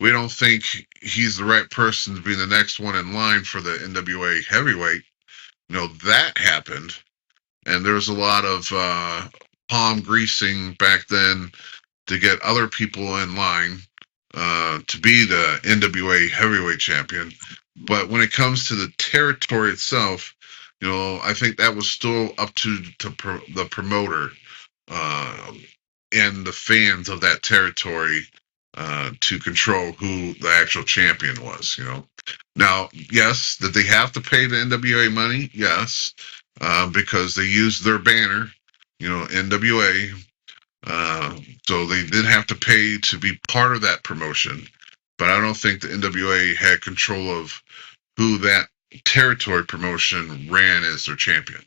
we don't think he's the right person to be the next one in line for the NWA heavyweight. That happened, and there was a lot of palm greasing back then to get other people in line to be the NWA heavyweight champion. But when it comes to the territory itself, I think that was still up to the promoter and the fans of that territory to control who the actual champion was. Now, yes, did they have to pay the NWA money? Yes, because they used their banner, NWA. So they did have to pay to be part of that promotion, but I don't think the NWA had control of who that territory promotion ran as their champion.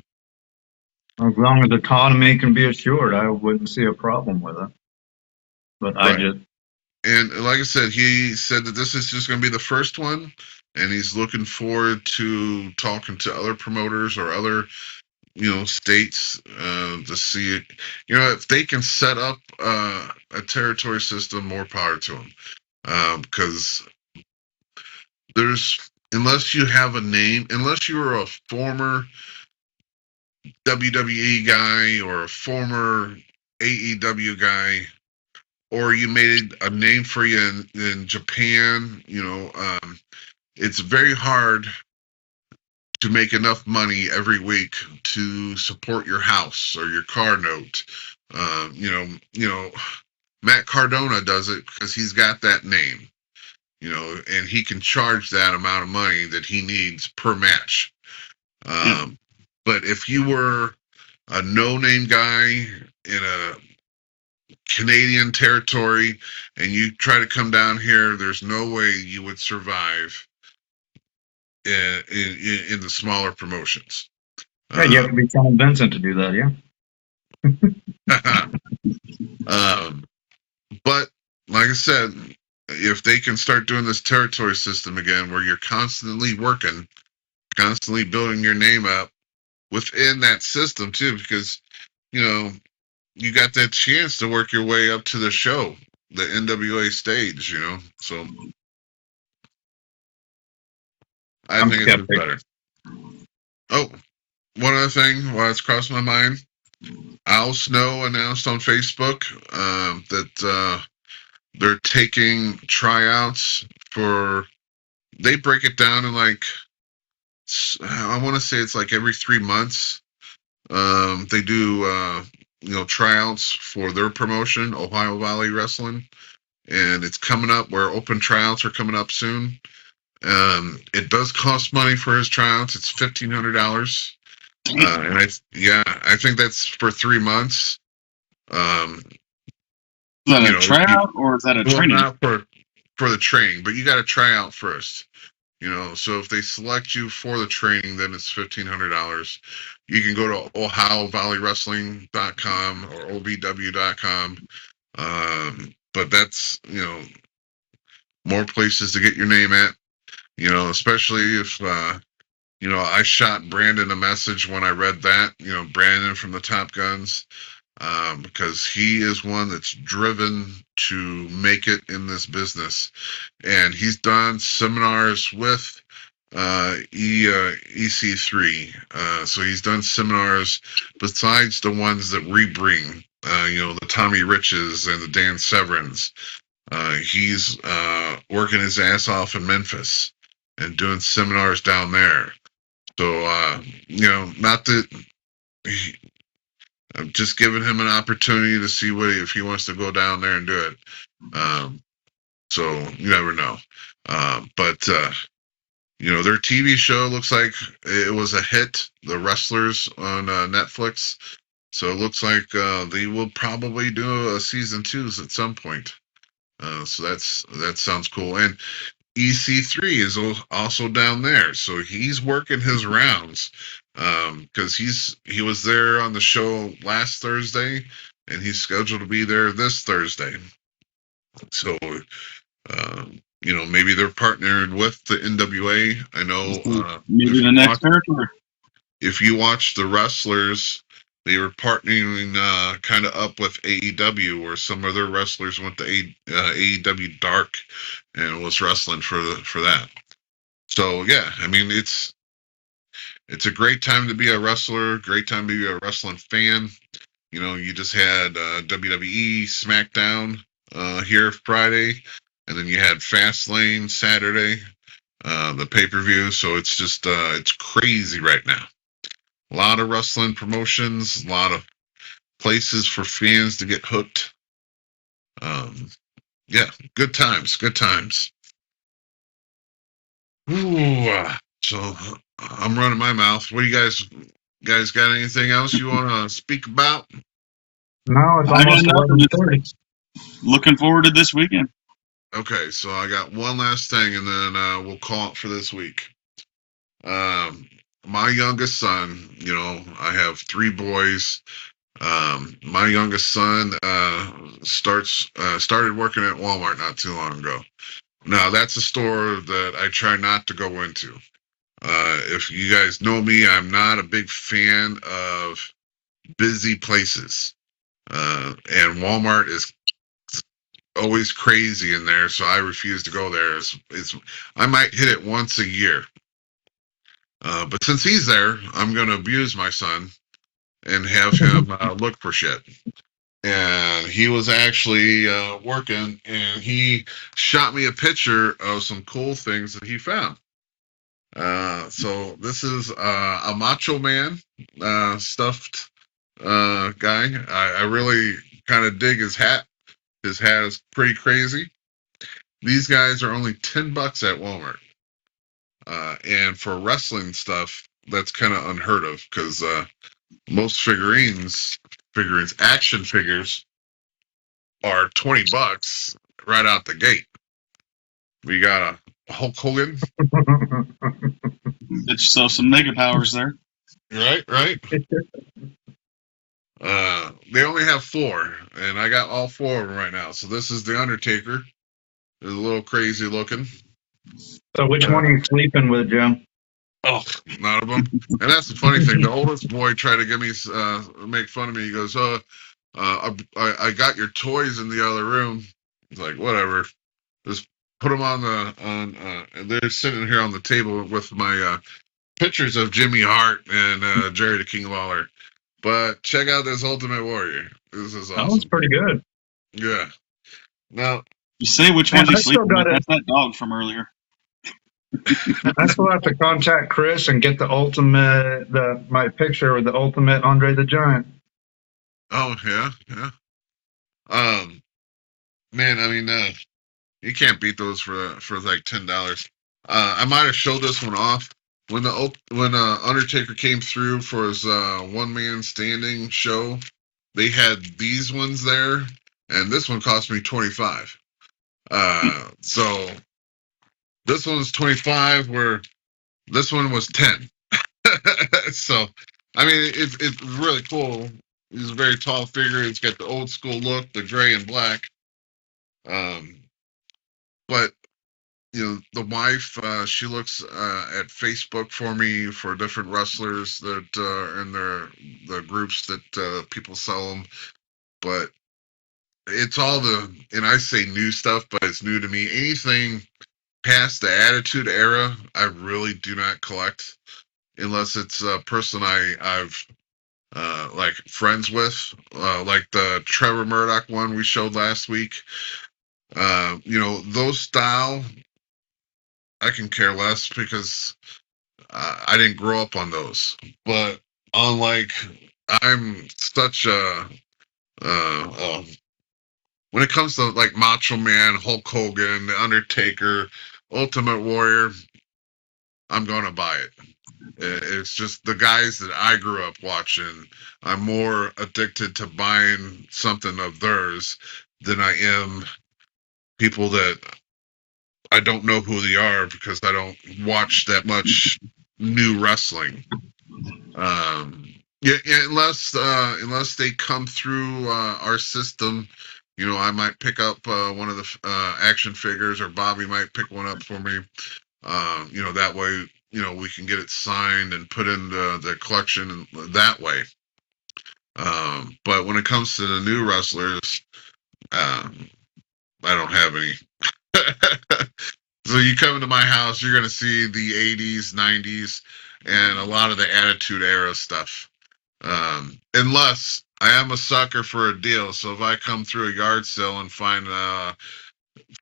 As long as autonomy can be assured, I wouldn't see a problem with it. But I Right. just, And like I said, he said that this is just going to be the first one, and he's looking forward to talking to other promoters or other, states to see it. If they can set up a territory system, more power to them. Because unless you have a name, unless you are a former WWE guy or a former AEW guy, or you made a name for you in Japan, it's very hard to make enough money every week to support your house or your car note. Matt Cardona does it because he's got that name, and he can charge that amount of money that he needs per match. But if you were a no-name guy in a Canadian territory and you try to come down here, there's no way you would survive in the smaller promotions. yeah, you have to be John Vincent to do that, yeah? But like I said, if they can start doing this territory system again, where you're constantly working, constantly building your name up within that system too, because you got that chance to work your way up to the show, the NWA stage, so I I'm think it's just skeptic. better. Oh, one other thing while it's crossing my mind, Al Snow announced on Facebook that they're taking tryouts for. They break it down in I want to say it's like every 3 months. They do tryouts for their promotion, Ohio Valley Wrestling, and it's coming up where open tryouts are coming up soon. It does cost money for his tryouts. It's $1,500. And I think that's for 3 months. Um, Is that a if you, tryout or is that a well, training? not for the training, but you got to try out first. So if they select you for the training, then it's $1,500. You can go to OhioValleyWrestling.com or OVW.com. But that's more places to get your name at. Especially if I shot Brandon a message when I read that. Brandon from the Top Guns. Because he is one that's driven to make it in this business, and he's done seminars with EC3. So he's done seminars besides the ones that we bring, the Tommy Riches and the Dan Severins. He's working his ass off in Memphis and doing seminars down there. So, not that I'm just giving him an opportunity to see if he wants to go down there and do it. So you never know. But their TV show looks like it was a hit. The Wrestlers on Netflix. So it looks like they will probably do a season 2 at some point. So that sounds cool. And EC3 is also down there, so he's working his rounds because he was there on the show last Thursday, and he's scheduled to be there this Thursday. So maybe they're partnered with the NWA. I know Maybe the next territory. if you watch the Wrestlers, they were partnering kind of up with AEW, or some other wrestlers went to AEW Dark and was wrestling for that. So yeah, I mean it's a great time to be a wrestler, great time to be a wrestling fan. You just had WWE SmackDown here Friday, and then you had Fastlane Saturday, the pay-per-view. So it's just it's crazy right now. A lot of wrestling promotions, a lot of places for fans to get hooked. Yeah, good times, good times. Ooh, so I'm running my mouth. What do you guys got anything else you want to speak about? No, it's I got almost nothing. 11:30. Looking forward to this weekend. Okay, so I got one last thing, and then we'll call it for this week. My youngest son, I have 3 boys. My youngest son started working at Walmart not too long ago. Now that's a store that I try not to go into. If you guys know me, I'm not a big fan of busy places. And Walmart is always crazy in there, so I refuse to go there. I might hit it once a year. But since he's there, I'm going to abuse my son and have him look for shit. And he was actually working, and he shot me a picture of some cool things that he found. So this is a Macho Man stuffed guy. I really kind of dig his hat. His hat is pretty crazy. These guys are only $10 at Walmart. And for wrestling stuff, that's kind of unheard of because most action figures are $20 right out the gate. We got a Hulk Hogan. Get yourself some mega powers there. Right. They only have 4, and I got all 4 of them right now. So this is the Undertaker. It's a little crazy looking. So which one are you sleeping with, Jim? Oh, none of them. And that's the funny thing. The oldest boy tried to get me, make fun of me. He goes, I got your toys in the other room. It's like, whatever. Just put them they're sitting here on the table with my pictures of Jimmy Hart and Jerry the King Lawler. But check out this Ultimate Warrior. This is awesome. That one's pretty good. Yeah. Now, You say which one's you I still sleeping with? got it. That's that dog from earlier. I still have to contact Chris and get my picture with the Ultimate Andre the Giant. oh yeah. Man, I mean, you can't beat those for like $10. I might have showed this one off when Undertaker came through for his one man standing show. They had these ones there, and this one cost me $25. So this one's $25, where this one was $10. So, I mean, it's really cool. He's a very tall figure. He's got the old school look, the gray and black. But the wife, she looks at Facebook for me for different wrestlers that are in the groups that people sell them. But it's all and I say new stuff, but it's new to me. Anything past the Attitude Era, I really do not collect unless it's a person I've like friends with, like the Trevor Murdoch one we showed last week. Those style, I can care less because I didn't grow up on those. But unlike, I'm such when it comes to like Macho Man, Hulk Hogan, The Undertaker, Ultimate Warrior, I'm gonna buy it. It's just the guys that I grew up watching. I'm more addicted to buying something of theirs than I am people that I don't know who they are because I don't watch that much new wrestling. Yeah, unless they come through our system, I might pick up one of the action figures, or Bobby might pick one up for me. That way, we can get it signed and put in the collection that way. But when it comes to the new wrestlers, I don't have any. So you come into my house, you're going to see the 80s, 90s, and a lot of the Attitude Era stuff. Unless I am a sucker for a deal. So if I come through a yard sale and find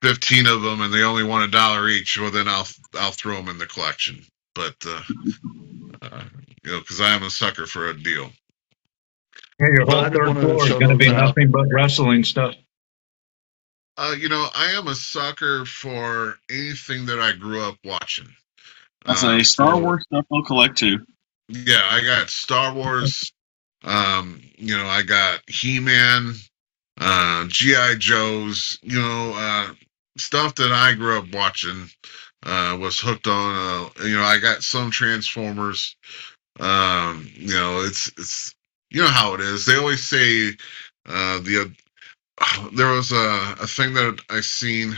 15 of them and they only want $1 each, well, then I'll throw them in the collection. But, because I am a sucker for a deal. Yeah, your whole But I just third wanted to floor is show going to be those out. nothing but wrestling stuff. I am a sucker for anything that I grew up watching. That's a Star Wars stuff I'll collect too. Yeah, I got Star Wars I got He-Man, GI Joes, stuff that I grew up watching. Was hooked on. I got some Transformers. It's how it is. They always say there was a thing that I seen.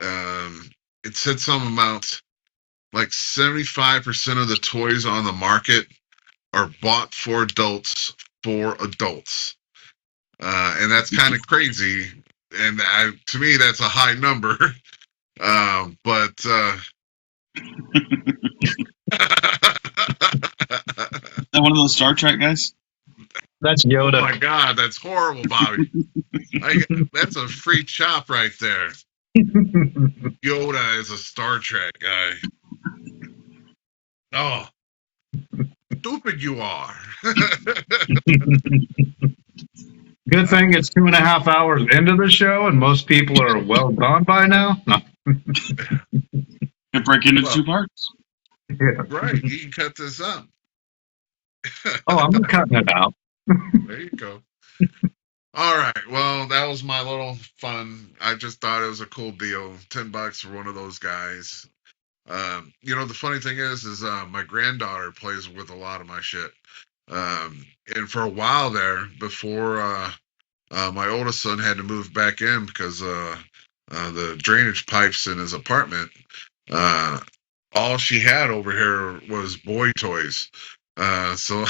It said some amount like 75% of the toys on the market are bought for adults and that's kind of crazy. And to me, that's a high number. But Is that one of those Star Trek guys? That's oh Yoda. my God, that's horrible, Bobby. That's a free chop right there. Yoda is a Star Trek guy. Oh, stupid you are. Good thing it's 2.5 hours into the show, and most people are well gone by now. No. Could break into Well, 2 parts. Yeah. right, you can cut this up. Oh, I'm cutting it out. There you go. All right. Well, that was my little fun. I just thought it was a cool deal. $10 for one of those guys. The funny thing is my granddaughter plays with a lot of my shit. And for a while there, before my oldest son had to move back in because the drainage pipes in his apartment, uh, all she had over here was boy toys. So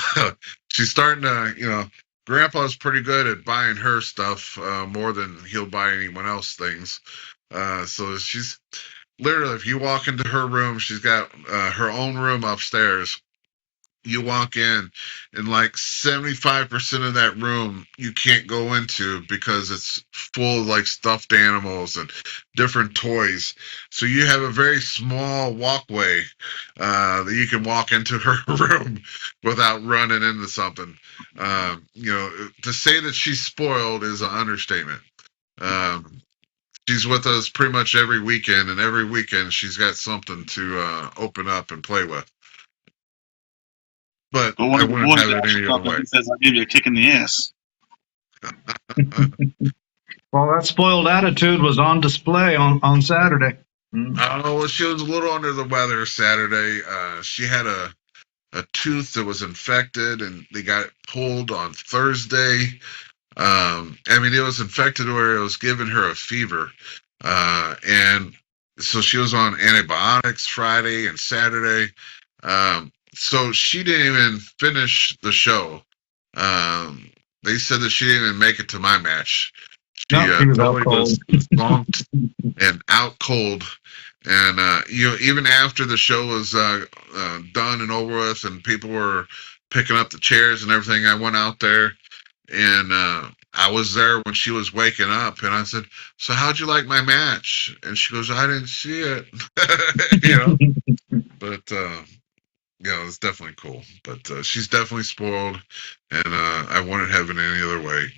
she's starting to, Grandpa's pretty good at buying her stuff more than he'll buy anyone else things. So she's literally, if you walk into her room, she's got her own room upstairs. You walk in, and like 75% of that room you can't go into because it's full of like stuffed animals and different toys. So you have a very small walkway that you can walk into her room without running into something. To say that she's spoiled is an understatement. Um, she's with us pretty much every weekend, and every weekend she's got something to open up and play with. But But one I of the wouldn't boys have it asks any other something, way. he says, "I'll give you a kick in the ass." Well, that spoiled attitude was on display on Saturday. Well, she was a little under the weather Saturday. She had a tooth that was infected, and they got it pulled on Thursday. It was infected where it was giving her a fever. And so she was on antibiotics Friday and Saturday. So she didn't even finish the show. They said that she didn't even make it to my match. She No, he was out totally cold. was zonked and out cold. And even after the show was done and over with, and people were picking up the chairs and everything, I went out there, and I was there when she was waking up, and I said, "So how'd you like my match?" And she goes, "I didn't see it." But it's definitely cool. But she's definitely spoiled, and I wouldn't have it any other way.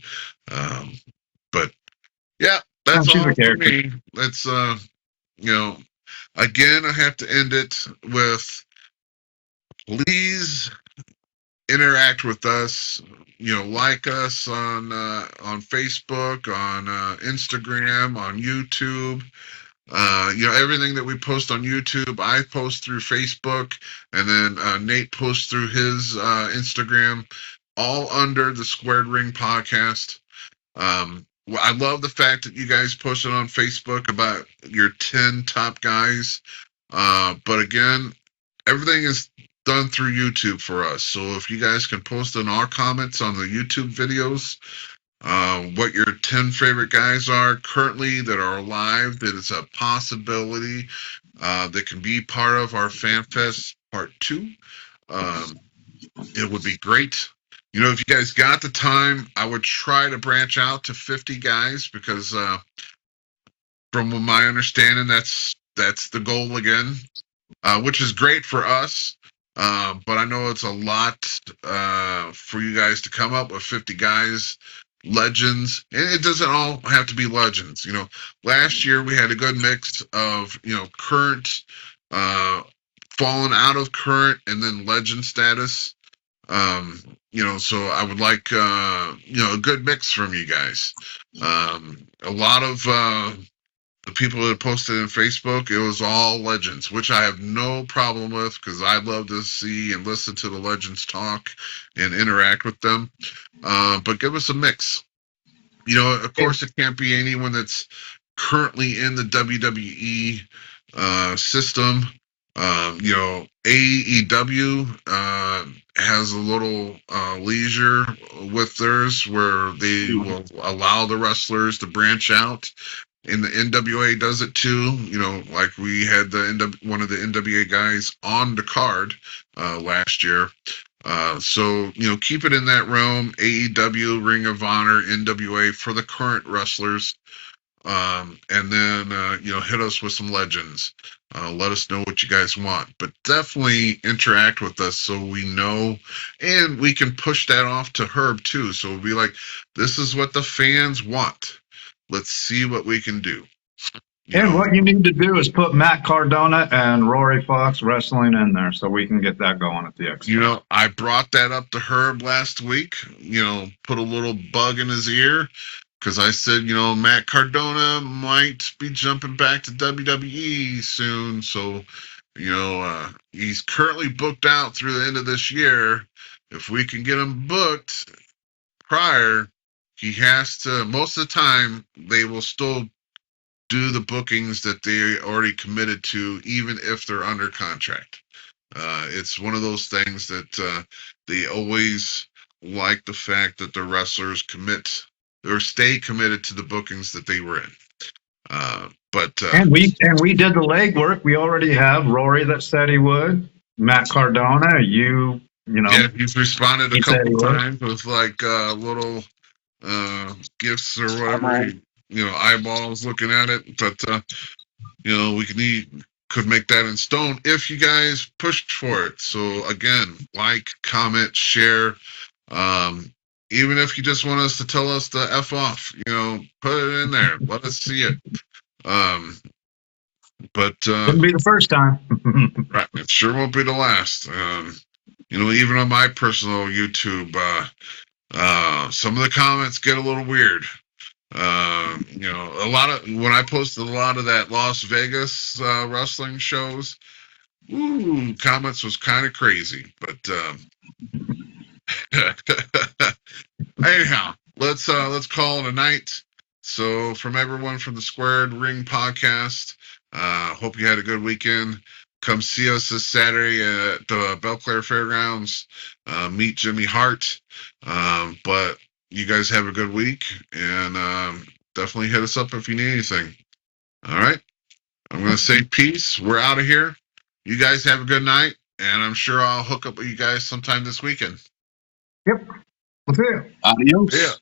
But yeah, that's she's a all for character. me. That's again, I have to end it with, please interact with us. Like us on Facebook, on Instagram, on YouTube. Everything that we post on YouTube, I post through Facebook, and then Nate posts through his Instagram, all under the Squared Ring Podcast. I love the fact that you guys posted on Facebook about your 10 top guys. But again, everything is done through YouTube for us. So if you guys can post in our comments on the YouTube videos, what your 10 favorite guys are currently that are alive, that is a possibility that can be part of our Fan Fest Part 2. It would be great. If you guys got the time, I would try to branch out to 50 guys because from my understanding, that's the goal again, which is great for us. But I know it's a lot for you guys to come up with 50 guys, legends, and it doesn't all have to be legends. Last year we had a good mix of current, fallen out of current, and then legend status. So I would like a good mix from you guys. A lot of the people that posted in Facebook, it was all legends, which I have no problem with because I love to see and listen to the legends talk and interact with them. But give us a mix. Of course, it can't be anyone that's currently in the WWE system. AEW has a little leisure with theirs where they will allow the wrestlers to branch out. And the NWA does it too. Like we had one of the NWA guys on the card last year. So keep it in that realm. AEW, Ring of Honor, NWA for the current wrestlers, and then hit us with some legends. Let us know what you guys want, but definitely interact with us so we know, and we can push that off to Herb too. So we'll be like, this is what the fans want. Let's see what we can do. And what you need to do is put Matt Cardona and Rory Fox wrestling in there so we can get that going at the Expo. I brought that up to Herb last week, put a little bug in his ear because I said, Matt Cardona might be jumping back to WWE soon. So, he's currently booked out through the end of this year. If we can get him booked prior, he has to, most of the time, they will still do the bookings that they already committed to, even if they're under contract. It's one of those things that they always like the fact that the wrestlers commit or stay committed to the bookings that they were in. And we did the legwork. We already have Rory that said he would. Matt Cardona, Yeah, he's responded a couple times with like little gifts or whatever. Eyeballs looking at it, but we could make that in stone if you guys pushed for it. So again, like, comment, share. Even if you just want us to tell us to F off, put it in there. Let us see it. But wouldn't be the first time. right, it sure won't be the last. Even on my personal YouTube, some of the comments get a little weird. A lot of when I posted a lot of that Las Vegas wrestling shows, comments was kind of crazy. But anyhow, let's call it a night. So from everyone from the Squared Ring podcast, hope you had a good weekend. Come see us this Saturday at the Belclair Fairgrounds. Meet Jimmy Hart. But you guys have a good week, and definitely hit us up if you need anything. All right. I'm going to say peace. We're out of here. You guys have a good night, and I'm sure I'll hook up with you guys sometime this weekend. Yep. We'll see you. Adios. Yeah.